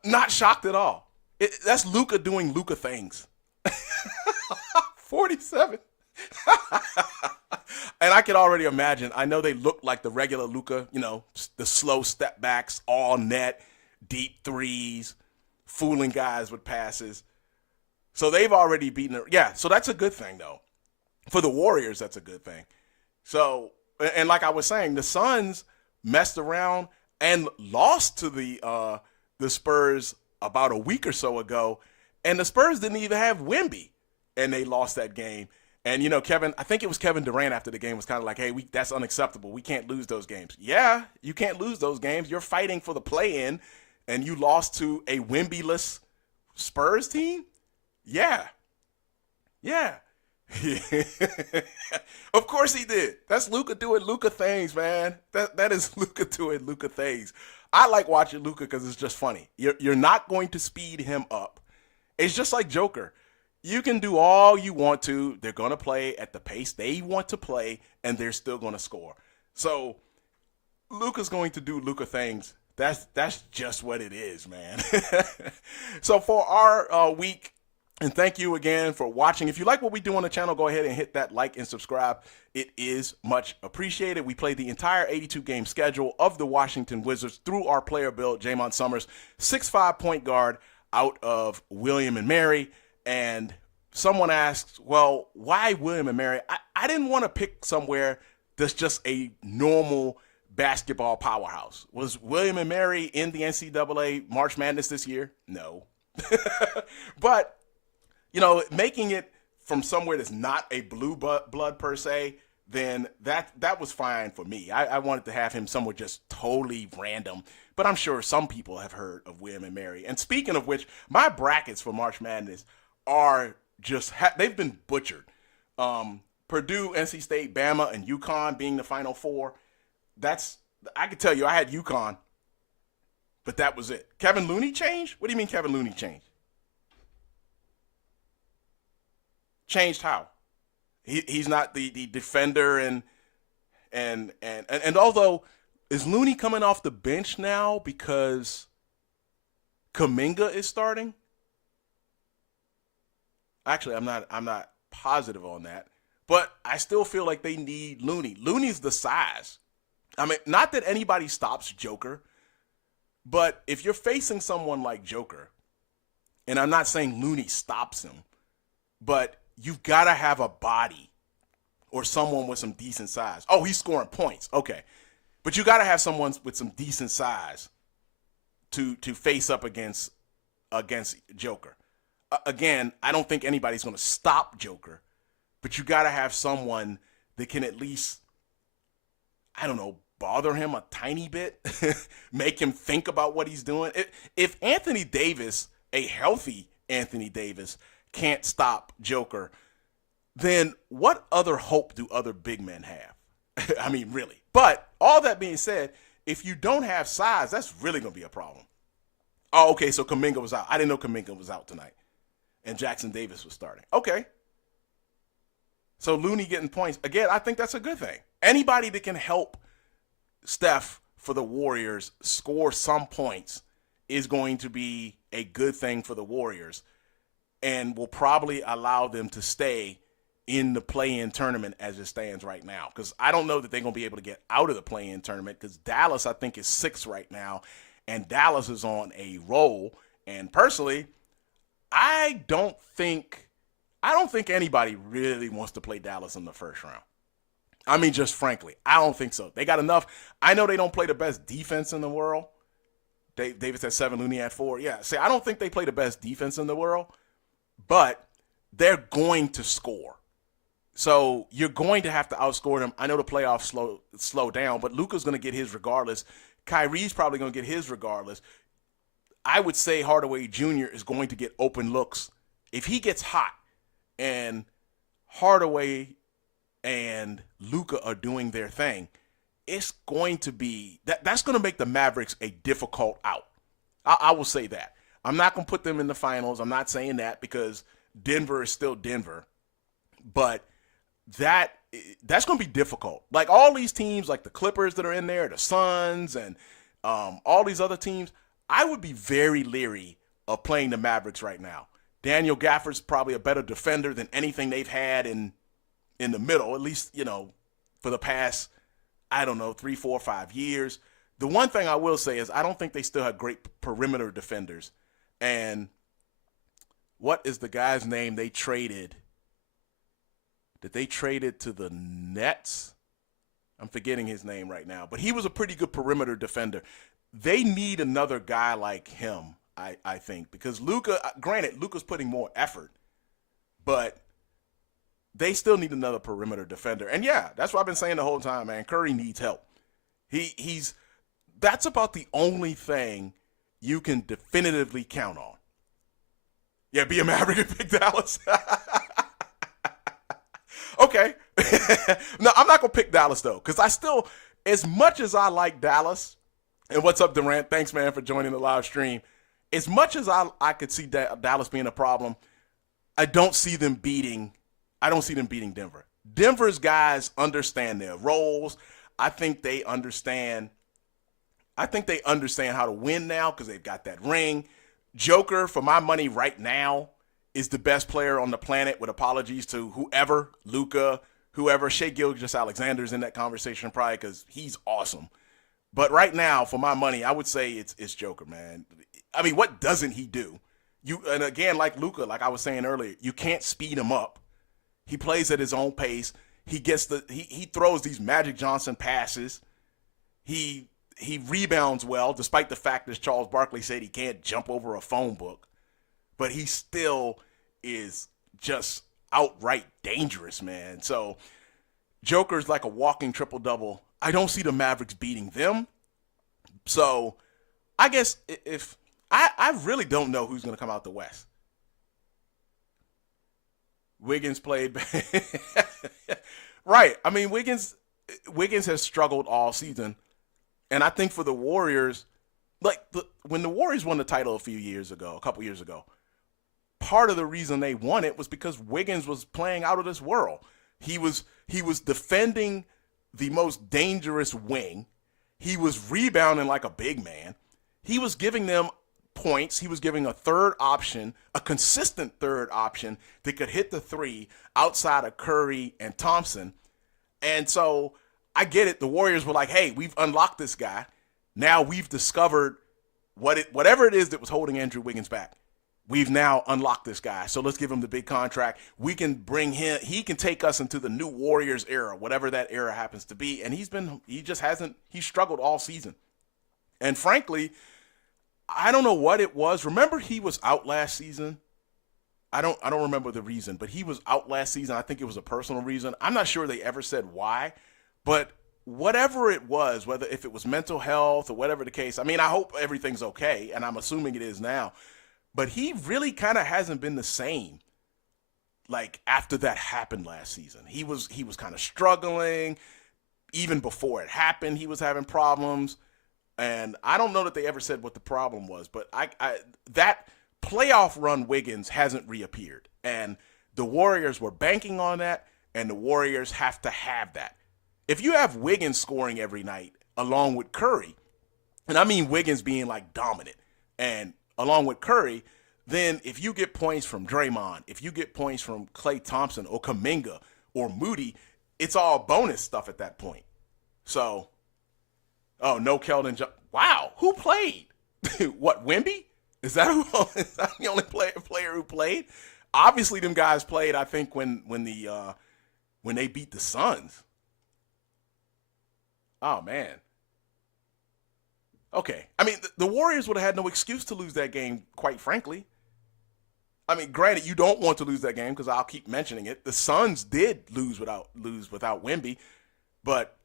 Not shocked at all. That's Luka doing Luka things. 47. And I can already imagine. I know they look like the regular Luka, the slow step backs, all net, deep threes, fooling guys with passes. So they've already beaten it. Yeah, so that's a good thing, though. For the Warriors, that's a good thing. So, and like I was saying, the Suns messed around and lost to the Spurs about a week or so ago, and the Spurs didn't even have Wemby, and they lost that game. And, I think it was Kevin Durant after the game was kind of like, hey, that's unacceptable. We can't lose those games. Yeah, you can't lose those games. You're fighting for the play-in, and you lost to a Wemby-less Spurs team? Yeah. Yeah. Of course he did. That's Luka doing Luka things, man. That is Luka doing Luka things. I like watching Luka because it's just funny. You're not going to speed him up. It's just like Joker. You can do all you want to. They're going to play at the pace they want to play, and they're still going to score. So Luka's going to do Luka things. That's just what it is, man. So for our week, and thank you again for watching. If you like what we do on the channel, go ahead and hit that like and subscribe. It is much appreciated. We played the entire 82-game schedule of the Washington Wizards through our player build, Jaymont Summerz, 6'5" point guard out of William and Mary. And someone asked, well, why William and Mary? I didn't want to pick somewhere that's just a normal basketball powerhouse. Was William and Mary in the NCAA March Madness this year? No. But, making it from somewhere that's not a blue blood per se, then that was fine for me. I wanted to have him somewhere just totally random. But I'm sure some people have heard of William and Mary. And speaking of which, my brackets for March Madness are just they've been butchered. Purdue, NC State, Bama, and UConn being the Final Four. I could tell you I had UConn, but that was it. Kevin Looney changed? What do you mean Kevin Looney changed? Changed how? He's not the defender and although is Looney coming off the bench now because Kuminga is starting? Actually, I'm not positive on that, but I still feel like they need Looney. Looney's the size. Not that anybody stops Joker, but if you're facing someone like Joker, and I'm not saying Looney stops him, but you've got to have a body or someone with some decent size. Oh, he's scoring points. Okay. But you got to have someone with some decent size to face up against Joker. Again, I don't think anybody's going to stop Joker, but you got to have someone that can at least, bother him a tiny bit, make him think about what he's doing. If Anthony Davis, a healthy Anthony Davis, can't stop Joker, then what other hope do other big men have? Really. But all that being said, if you don't have size, that's really going to be a problem. Oh, okay, so Kuminga was out. I didn't know Kuminga was out tonight. And Jackson Davis was starting. Okay. So Looney getting points. Again, I think that's a good thing. Anybody that can help Steph for the Warriors score some points is going to be a good thing for the Warriors and will probably allow them to stay in the play-in tournament as it stands right now. Because I don't know that they're going to be able to get out of the play-in tournament because Dallas, I think, is 6th right now, and Dallas is on a roll. And personally, I don't think anybody really wants to play Dallas in the first round. I mean, just frankly, I don't think so. They got enough. I know they don't play the best defense in the world. Davis at 7, Looney at 4. Yeah, see, I don't think they play the best defense in the world, but they're going to score. So you're going to have to outscore them. I know the playoffs slow down, but Luka's going to get his regardless. Kyrie's probably going to get his regardless. I would say Hardaway Jr. is going to get open looks. If he gets hot and Hardaway and Luka are doing their thing, it's going to be that's going to make the Mavericks a difficult out. I will say that. I'm not going to put them in the finals. I'm not saying that because Denver is still Denver, but that's going to be difficult. Like all these teams, like the Clippers that are in there, the Suns, and all these other teams, I would be very leery of playing the Mavericks right now. Daniel Gafford's probably a better defender than anything they've had in the middle, at least, for the past, 3, 4, 5 years. The one thing I will say is I don't think they still have great perimeter defenders. And what is the guy's name they traded? That they traded to the Nets? I'm forgetting his name right now. But he was a pretty good perimeter defender. They need another guy like him, I think. Because Luka, granted, Luka's putting more effort. But they still need another perimeter defender. And yeah, that's what I've been saying the whole time, man. Curry needs help. That's about the only thing you can definitively count on. Yeah, be a Maverick and pick Dallas. Okay. No, I'm not going to pick Dallas, though, because I still, as much as I like Dallas, and what's up, Durant? Thanks, man, for joining the live stream. As much as I could see Dallas being a problem, I don't see them beating Denver. Denver's guys understand their roles. I think they understand how to win now because they've got that ring. Joker, for my money right now, is the best player on the planet, with apologies to whoever, Luka, whoever. Shai Gilgeous-Alexander's in that conversation probably because he's awesome. But right now, for my money, I would say it's Joker, man. I mean, what doesn't he do? And again, like Luka, like I was saying earlier, you can't speed him up. He plays at his own pace. He throws these Magic Johnson passes. He rebounds well, despite the fact that Charles Barkley said he can't jump over a phone book. But he still is just outright dangerous, man. So Joker's like a walking triple-double. I don't see the Mavericks beating them. So I guess if I really don't know who's going to come out the West. Wiggins played. Right. I mean, Wiggins has struggled all season. And I think for the Warriors, when the Warriors won the title a couple years ago, part of the reason they won it was because Wiggins was playing out of this world. He was defending the most dangerous wing. He was rebounding like a big man. He was giving them points. He was giving a third option, a consistent third option that could hit the three outside of Curry and Thompson. And so I get it. The Warriors were like, hey, we've unlocked this guy. Now we've discovered whatever it is that was holding Andrew Wiggins back. We've now unlocked this guy. So let's give him the big contract. We can bring him. He can take us into the new Warriors era, whatever that era happens to be. And he struggled all season. And frankly, I don't know what it was. Remember, he was out last season. I don't remember the reason, but he was out last season. I think it was a personal reason. I'm not sure they ever said why, but whatever it was, if it was mental health or whatever the case, I mean, I hope everything's okay, and I'm assuming it is now. But he really kind of hasn't been the same, like, after that happened last season. He was kind of struggling. even before it happened, he was having problems. And I don't know that they ever said what the problem was, but that playoff run Wiggins hasn't reappeared. And the Warriors were banking on that, and the Warriors have to have that. If you have Wiggins scoring every night along with Curry, and I mean Wiggins being like dominant, and along with Curry, then if you get points from Draymond, if you get points from Klay Thompson or Kuminga or Moody, it's all bonus stuff at that point. So, oh, no Keldon Johnson. Wow, who played? What, Wemby? Is that the only player who played? Obviously, them guys played, I think, when they beat the Suns. Oh, man. Okay. I mean, the Warriors would have had no excuse to lose that game, quite frankly. I mean, granted, you don't want to lose that game because I'll keep mentioning it. The Suns did lose without Wemby, but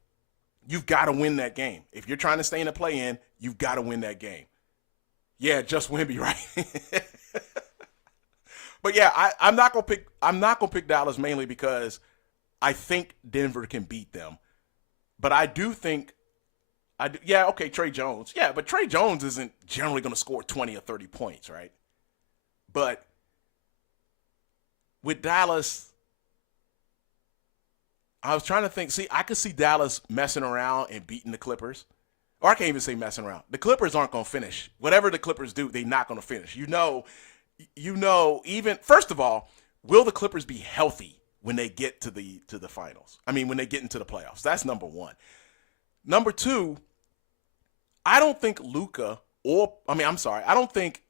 you've got to win that game. If you're trying to stay in the play-in, you've got to win that game. Yeah, just Wemby, right? But yeah, I'm not gonna pick Dallas mainly because I think Denver can beat them. But I do think Trey Jones. Yeah, but Trey Jones isn't generally going to score 20 or 30 points, right? But with Dallas, I was trying to think. See, I could see Dallas messing around and beating the Clippers. Or I can't even say messing around. The Clippers aren't going to finish. Whatever the Clippers do, they're not going to finish. Even first of all, will the Clippers be healthy when they get to the finals? I mean, when they get into the playoffs. That's number one. Number two, I don't think I don't think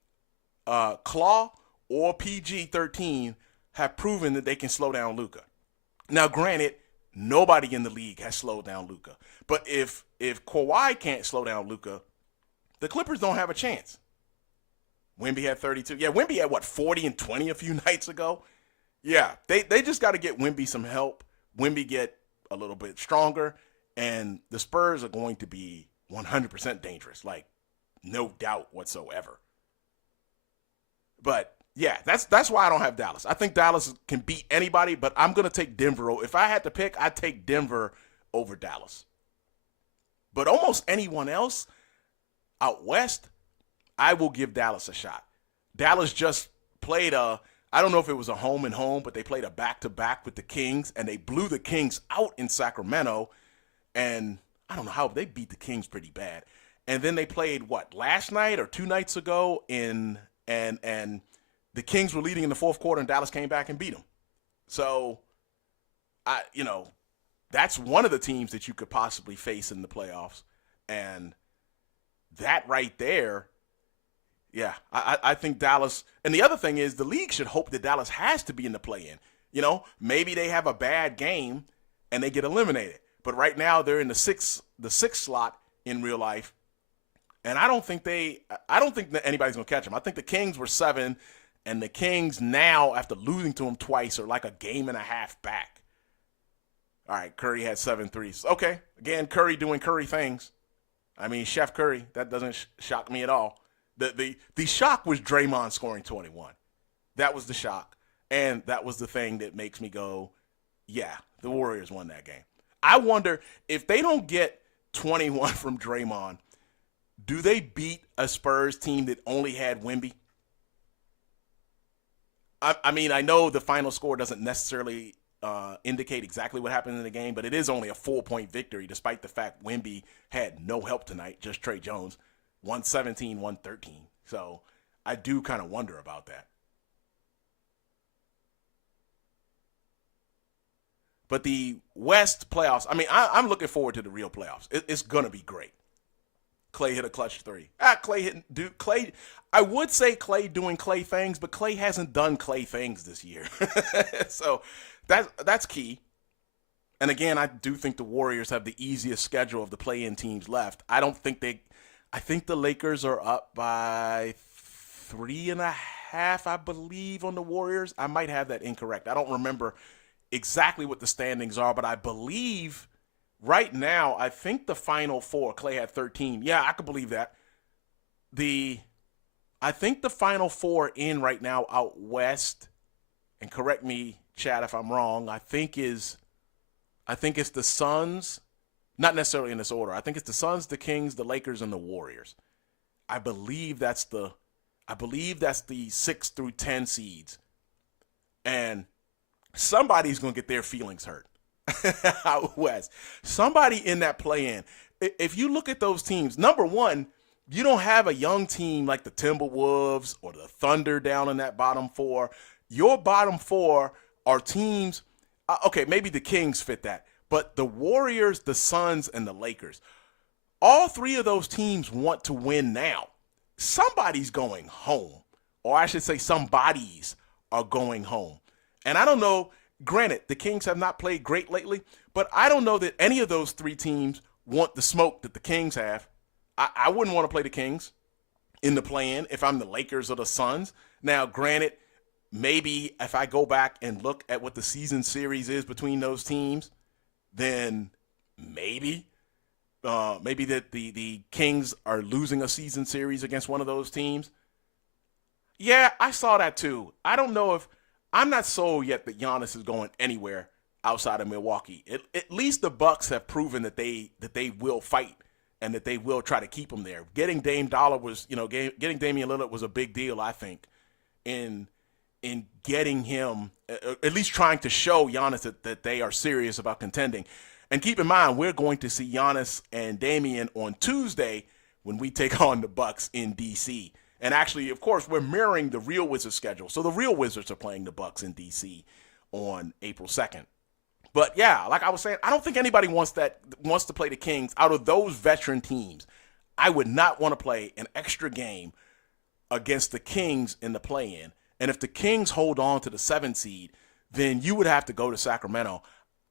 Claw or PG-13 have proven that they can slow down Luka. Now, granted, nobody in the league has slowed down Luka. But if Kawhi can't slow down Luka, the Clippers don't have a chance. Wemby had 32. Yeah, Wemby had, 40 and 20 a few nights ago? Yeah, they just got to get Wemby some help. Wemby get a little bit stronger, and the Spurs are going to be 100% dangerous, like no doubt whatsoever. But yeah, that's why I don't have Dallas. I think Dallas can beat anybody, but I'm going to take Denver. If I had to pick, I'd take Denver over Dallas. But almost anyone else out west, I will give Dallas a shot. Dallas just played I don't know if it was a home and home, but they played a back-to-back with the Kings, and they blew the Kings out in Sacramento. And I don't know how they beat the Kings pretty bad. And then they played last night or 2 nights ago and the Kings were leading in the fourth quarter and Dallas came back and beat them. So that's one of the teams that you could possibly face in the playoffs. And that right there, yeah, I think Dallas. And the other thing is the league should hope that Dallas has to be in the play-in. Maybe they have a bad game and they get eliminated. But right now they're in the sixth slot in real life, and I don't think that anybody's gonna catch them. I think the Kings were 7, and the Kings now, after losing to them twice, are like a game and a half back. All right, Curry had 7 threes. Okay, again, Curry doing Curry things. I mean, Chef Curry. That doesn't shock me at all. The shock was Draymond scoring 21. That was the shock, and that was the thing that makes me go, yeah, the Warriors won that game. I wonder if they don't get 21 from Draymond, do they beat a Spurs team that only had Wemby? I mean, I know the final score doesn't necessarily indicate exactly what happened in the game, but it is only a 4-point victory, despite the fact Wemby had no help tonight, just Trey Jones, 117, 113. So I do kind of wonder about that. But the West playoffs, I mean, I'm looking forward to the real playoffs. It's going to be great. Klay hit a clutch 3. Klay, I would say Klay doing Klay things, but Klay hasn't done Klay things this year. So that's key. And again, I do think the Warriors have the easiest schedule of the play-in teams left. I think the Lakers are up by 3.5, I believe, on the Warriors. I might have that incorrect. I don't remember exactly what the standings are, but I believe right now, I think the Final Four, Klay had 13. Yeah, I could believe that. I think the Final Four in right now out west, and correct me, Chad, if I'm wrong, I think it's the Suns, Not necessarily in this order. I think it's the Suns, the Kings, the Lakers, and the Warriors. I believe that's the 6 through 10 seeds. And somebody's going to get their feelings hurt out west. Somebody in that play-in. If you look at those teams, number one, you don't have a young team like the Timberwolves or the Thunder down in that bottom four. Your bottom four are teams, okay, maybe the Kings fit that, but the Warriors, the Suns, and the Lakers, all three of those teams want to win now. Somebody's going home, or I should say somebodies are going home. And I don't know, granted, the Kings have not played great lately, but I don't know that any of those three teams want the smoke that the Kings have. I wouldn't want to play the Kings in the play-in if I'm the Lakers or the Suns. Now, granted, maybe if I go back and look at what the season series is between those teams, then maybe that the Kings are losing a season series against one of those teams. Yeah, I saw that too. I don't know if I'm not sold yet that Giannis is going anywhere outside of Milwaukee. At least the Bucks have proven that they will fight and that they will try to keep him there. Getting Dame Dollar was, getting Damian Lillard was a big deal, I think, in getting him, at least trying to show Giannis that they are serious about contending. And keep in mind, we're going to see Giannis and Damian on Tuesday when we take on the Bucks in D.C. And actually, of course, we're mirroring the real Wizards schedule. So the real Wizards are playing the Bucks in D.C. on April 2nd. But yeah, like I was saying, I don't think anybody wants to play the Kings out of those veteran teams. I would not want to play an extra game against the Kings in the play-in. And if the Kings hold on to the 7th seed, then you would have to go to Sacramento.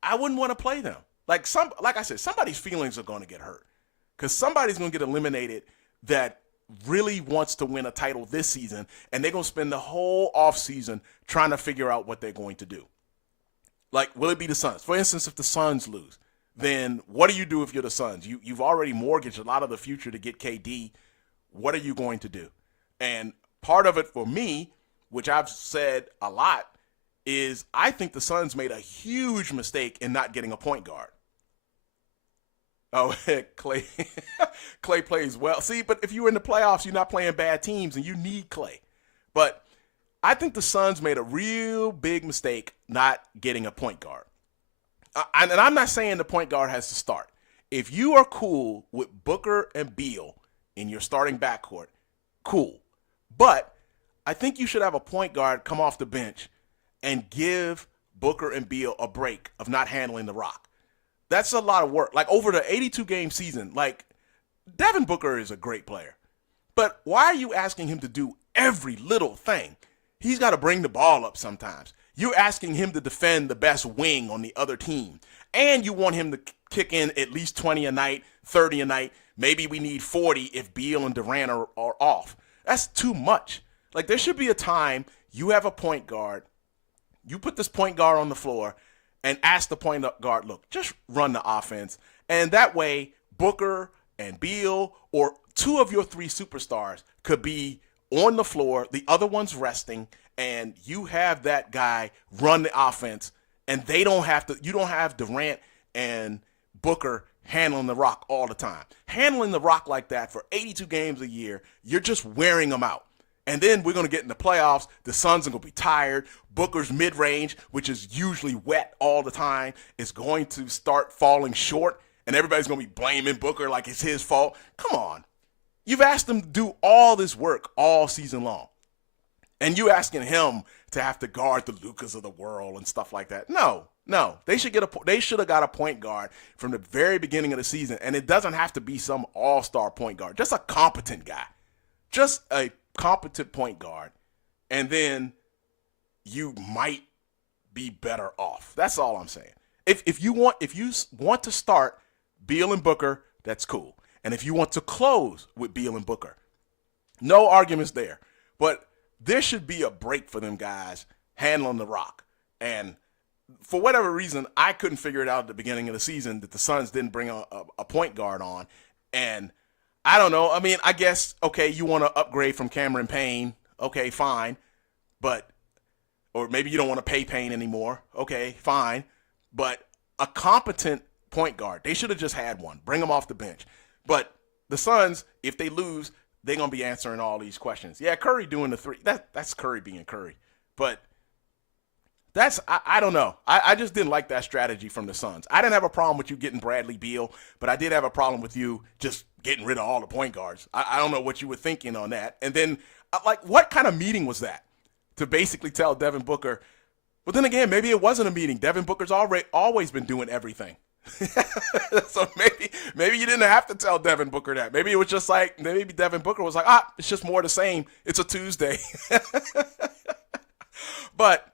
I wouldn't want to play them. Like I said, somebody's feelings are going to get hurt because somebody's going to get eliminated that really wants to win a title this season, and they're going to spend the whole offseason trying to figure out what they're going to do. Like, will it be the Suns? For instance, if the Suns lose, then what do you do if you're the Suns? You've already mortgaged a lot of the future to get KD. What are you going to do? And part of it for me, which I've said a lot, is I think the Suns made a huge mistake in not getting a point guard. Oh, Clay. Clay plays well. See, but if you're in the playoffs, you're not playing bad teams, and you need Clay. But I think the Suns made a real big mistake not getting a point guard. And I'm not saying the point guard has to start. If you are cool with Booker and Beal in your starting backcourt, cool. But I think you should have a point guard come off the bench and give Booker and Beal a break of not handling the rock. That's a lot of work. Like, over the 82-game season, like, Devin Booker is a great player. But why are you asking him to do every little thing? He's got to bring the ball up sometimes. You're asking him to defend the best wing on the other team. And you want him to kick in at least 20 a night, 30 a night. Maybe we need 40 if Beal and Durant are off. That's too much. Like, there should be a time you have a point guard. You put this point guard on the floor and ask the point guard, look, just run the offense. And that way, Booker and Beal, or two of your three superstars, could be on the floor, the other one's resting, and you have that guy run the offense, and you don't have Durant and Booker handling the rock all the time. Handling the rock like that for 82 games a year, you're just wearing them out. And then we're going to get in the playoffs. The Suns are going to be tired. Booker's mid-range, which is usually wet all the time, is going to start falling short, and everybody's going to be blaming Booker like it's his fault. Come on. You've asked him to do all this work all season long. And you asking him to have to guard the Lucas of the world and stuff like that. No. They should have got a point guard from the very beginning of the season. And it doesn't have to be some all-star point guard. Just a competent guy. Just a competent point guard. And then you might be better off. That's all I'm saying. If you want to start Beal and Booker, that's cool. And if you want to close with Beal and Booker, no arguments there. But there should be a break for them guys handling the rock. And for whatever reason, I couldn't figure it out at the beginning of the season that the Suns didn't bring a point guard on. And I don't know. I mean, I guess, okay, you want to upgrade from Cameron Payne. Okay, fine. Or maybe you don't want to pay Payne anymore. Okay, fine. But a competent point guard. They should have just had one. Bring them off the bench. But the Suns, if they lose, they're going to be answering all these questions. Yeah, Curry doing the three. That's Curry being Curry. But I don't know. I just didn't like that strategy from the Suns. I didn't have a problem with you getting Bradley Beal, but I did have a problem with you just getting rid of all the point guards. I don't know what you were thinking on that. And then, what kind of meeting was that to basically tell Devin Booker? But then again, maybe it wasn't a meeting. Devin Booker's always been doing everything. So maybe you didn't have to tell Devin Booker that. Maybe it was just like, maybe Devin Booker was like, it's just more the same. It's a Tuesday. But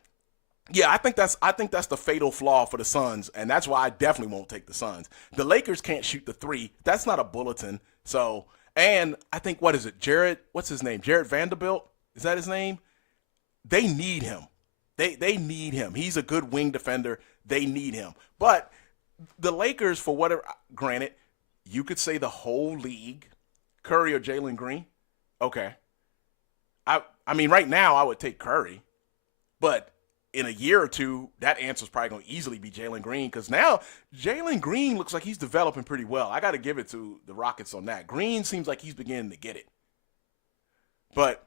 yeah, I think that's the fatal flaw for the Suns, and that's why I definitely won't take the Suns. The Lakers can't shoot the three. That's not a bulletin. So, and I think, what is it? What's his name? Jared Vanderbilt? Is that his name? They need him. They need him. He's a good wing defender. They need him. But the Lakers, for whatever, granted, you could say the whole league, Curry or Jalen Green. Okay. I mean, right now I would take Curry, but in a year or two, that answer is probably going to easily be Jalen Green, because now Jalen Green looks like he's developing pretty well. I got to give it to the Rockets on that. Green seems like he's beginning to get it. But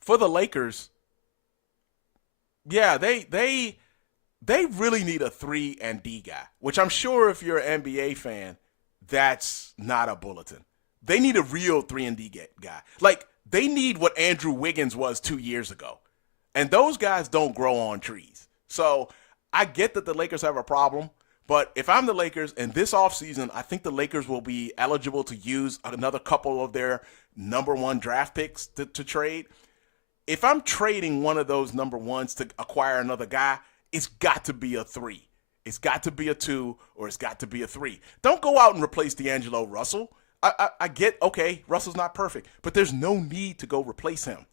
for the Lakers, yeah, they really need a 3 and D guy, which I'm sure if you're an NBA fan, that's not a bulletin. They need a real 3 and D guy. Like, they need what Andrew Wiggins was 2 years ago. And those guys don't grow on trees. So I get that the Lakers have a problem, but if I'm the Lakers in this offseason, I think the Lakers will be eligible to use another couple of their number 1 draft picks to trade. If I'm trading one of those number 1s to acquire another guy, it's got to be a 3. It's got to be a 2, or it's got to be a 3. Don't go out and replace D'Angelo Russell. I get, okay, Russell's not perfect, but there's no need to go replace him.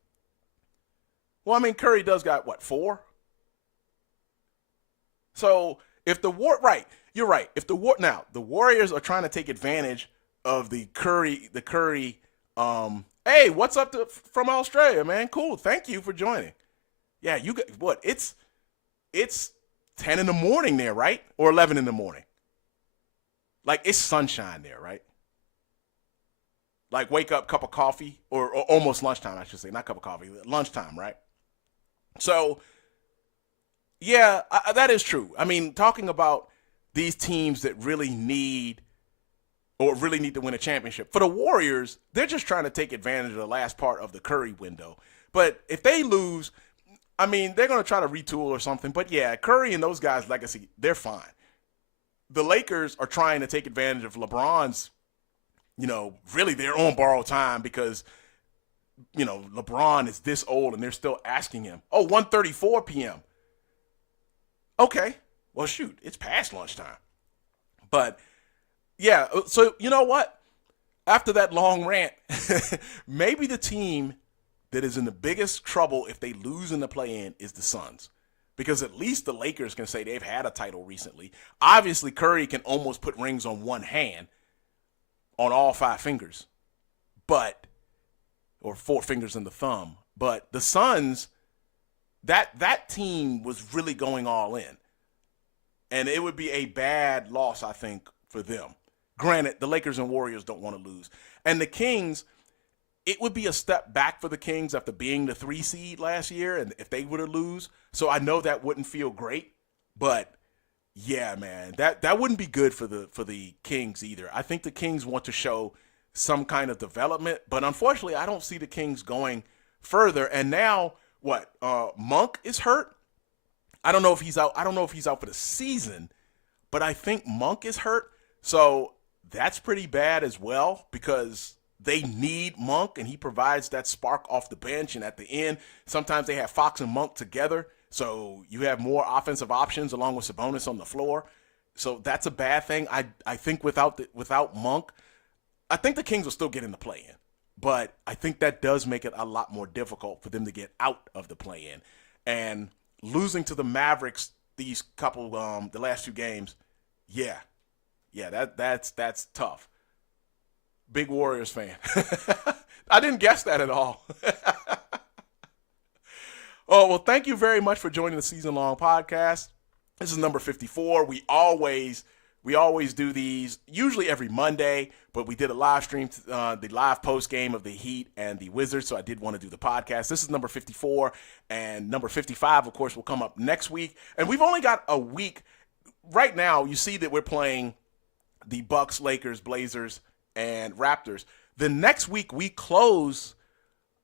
Well, I mean, Curry does got, 4? So if you're right. If the Warriors are trying to take advantage of the Curry, hey, what's up from Australia, man? Cool. Thank you for joining. Yeah, you got what? It's 10 in the morning there, right? Or 11 in the morning. Like, it's sunshine there, right? Like, wake up, cup of coffee, or almost lunchtime, I should say. Not cup of coffee, lunchtime, right? So, yeah, that is true. I mean, talking about these teams that really need to win a championship. For the Warriors, they're just trying to take advantage of the last part of the Curry window. But if they lose, I mean, they're going to try to retool or something. But, yeah, Curry and those guys' legacy, they're fine. The Lakers are trying to take advantage of LeBron's, really their own borrowed time, because, LeBron is this old and they're still asking him. 1:34 p.m. Okay. Well, shoot, it's past lunchtime. But, yeah, so you know what? After that long rant, maybe the team that is in the biggest trouble if they lose in the play-in is the Suns. Because at least the Lakers can say they've had a title recently. Obviously, Curry can almost put rings on one hand, on all 5 fingers, or 4 fingers and the thumb. But the Suns, that team was really going all in. And it would be a bad loss, I think, for them. Granted, the Lakers and Warriors don't want to lose. And the Kings, it would be a step back for the Kings after being the 3 seed last year, and if they were to lose. So I know that wouldn't feel great, but yeah, man, that wouldn't be good for the Kings either. I think the Kings want to show some kind of development, but unfortunately, I don't see the Kings going further. And now, Monk is hurt. I don't know if he's out. I don't know if he's out for the season, but I think Monk is hurt. So that's pretty bad as well, because they need Monk, and he provides that spark off the bench. And at the end, sometimes they have Fox and Monk together, so you have more offensive options along with Sabonis on the floor. So that's a bad thing. I think without Monk, I think the Kings will still get in the play-in. But I think that does make it a lot more difficult for them to get out of the play-in. And losing to the Mavericks these couple the last 2 games, that's tough. Big Warriors fan. I didn't guess that at all. Oh, well, thank you very much for joining the Season Long Podcast. This is number 54. We always We always do these usually every Monday, but we did a live stream, the live post game of the Heat and the Wizards, so I did want to do the podcast. This is number 54, and number 55, of course, will come up next week. And we've only got a week. Right now, you see that we're playing the Bucks, Lakers, Blazers, and Raptors. The next week, we close,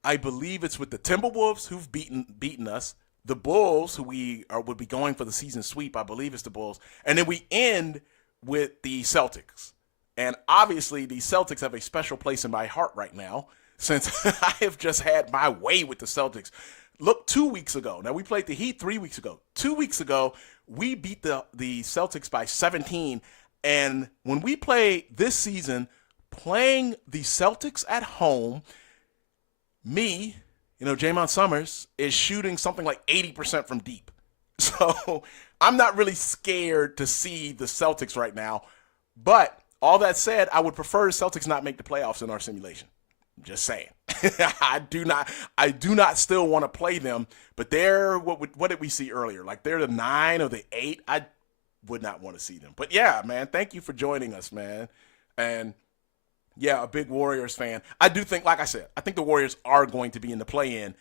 I believe it's with the Timberwolves, who've beaten us, the Bulls, who would be going for the season sweep. I believe it's the Bulls. And then we end with the Celtics. And obviously, the Celtics have a special place in my heart right now, since I have just had my way with the Celtics. Look, 2 weeks ago. Now, we played the Heat 3 weeks ago. 2 weeks ago, we beat the Celtics by 17. And when we play this season, playing the Celtics at home, me, Jaymont Summerz, is shooting something like 80% from deep. So I'm not really scared to see the Celtics right now. But all that said, I would prefer the Celtics not make the playoffs in our simulation. I'm just saying. I do not still want to play them, but what did we see earlier? Like they're the 9 or the 8. I would not want to see them. But yeah, man, thank you for joining us, man. And yeah, a big Warriors fan. I do think, like I said, I think the Warriors are going to be in the play-in,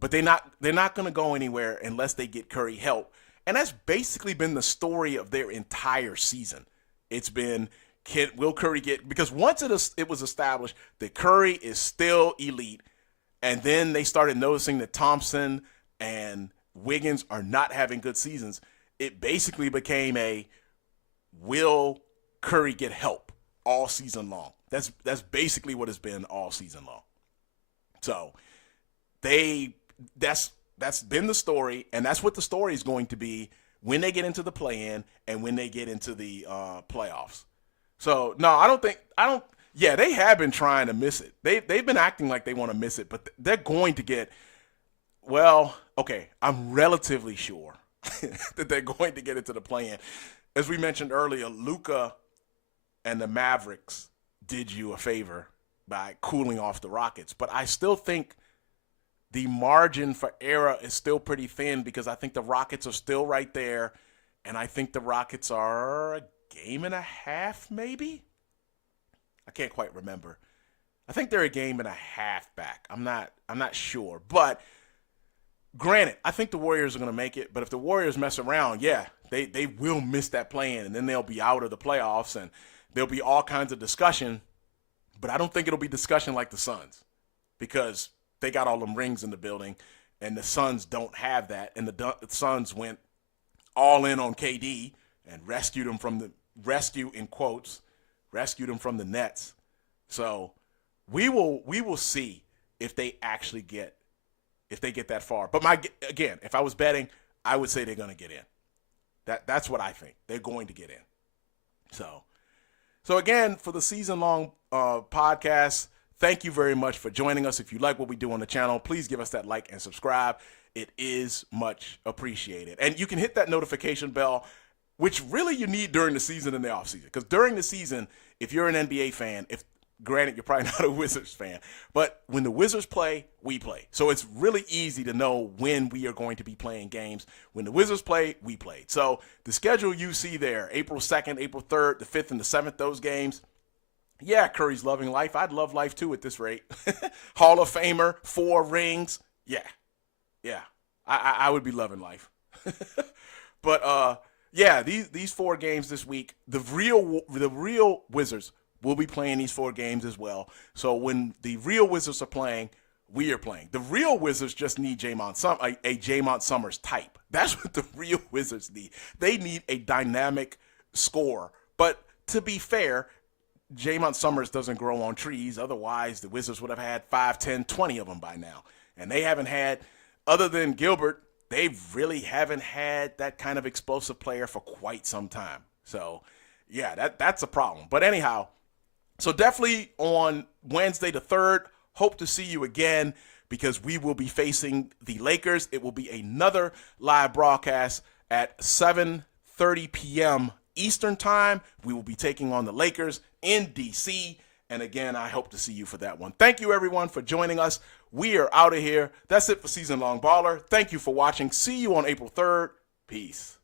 but they're not going to go anywhere unless they get Curry help. And that's basically been the story of their entire season. It's been, will Curry get, because once it was established that Curry is still elite, and then they started noticing that Thompson and Wiggins are not having good seasons, it basically became will Curry get help all season long? That's basically what it's been all season long. So that's been the story, and that's what the story is going to be when they get into the play-in and when they get into the playoffs. So no, yeah, they have been trying to miss it. They've been acting like they want to miss it, but they're going to get, well, okay, I'm relatively sure that they're going to get into the play-in. As we mentioned earlier, Luka and the Mavericks did you a favor by cooling off the Rockets. But I still think the margin for error is still pretty thin, because I think the Rockets are still right there, and I think the Rockets are a game and a half, maybe? I can't quite remember. I think they're a game and a half back. I'm not sure. But granted, I think the Warriors are going to make it, but if the Warriors mess around, yeah, they will miss that play-in, and then they'll be out of the playoffs, and there'll be all kinds of discussion, but I don't think it'll be discussion like the Suns, because they got all them rings in the building, and the Suns don't have that, and the Suns went all in on KD and rescued him from the Nets. So we will see if they actually get that far. But again, if I was betting, I would say they're going to get in. That's what I think. They're going to get in. So again, for the Season Long podcast, thank you very much for joining us. If you like what we do on the channel, please give us that like and subscribe. It is much appreciated. And you can hit that notification bell, which really you need during the season and the offseason. Because during the season, if you're an NBA fan, granted, you're probably not a Wizards fan, but when the Wizards play, we play. So it's really easy to know when we are going to be playing games. When the Wizards play, we play. So the schedule you see there, April 2nd, April 3rd, the 5th, and the 7th, those games, yeah, Curry's loving life. I'd love life too at this rate. Hall of Famer, 4 rings. Yeah. I would be loving life. But yeah, these 4 games this week, the real Wizards will be playing these 4 games as well. So when the real Wizards are playing, we are playing. The real Wizards just need a Jaymont Summerz type. That's what the real Wizards need. They need a dynamic scorer. But to be fair, Jaymont Summerz doesn't grow on trees. Otherwise, the Wizards would have had 5, 10, 20 of them by now. And they haven't had, other than Gilbert, they really haven't had that kind of explosive player for quite some time. So, yeah, that's a problem. But anyhow, so definitely on Wednesday the 3rd, hope to see you again, because we will be facing the Lakers. It will be another live broadcast at 7:30 p.m. Eastern time. We will be taking on the Lakers in D.C., and again, I hope to see you for that one. Thank you, everyone, for joining us. We are out of here. That's it for Season Long Baller. Thank you for watching. See you on April 3rd. Peace.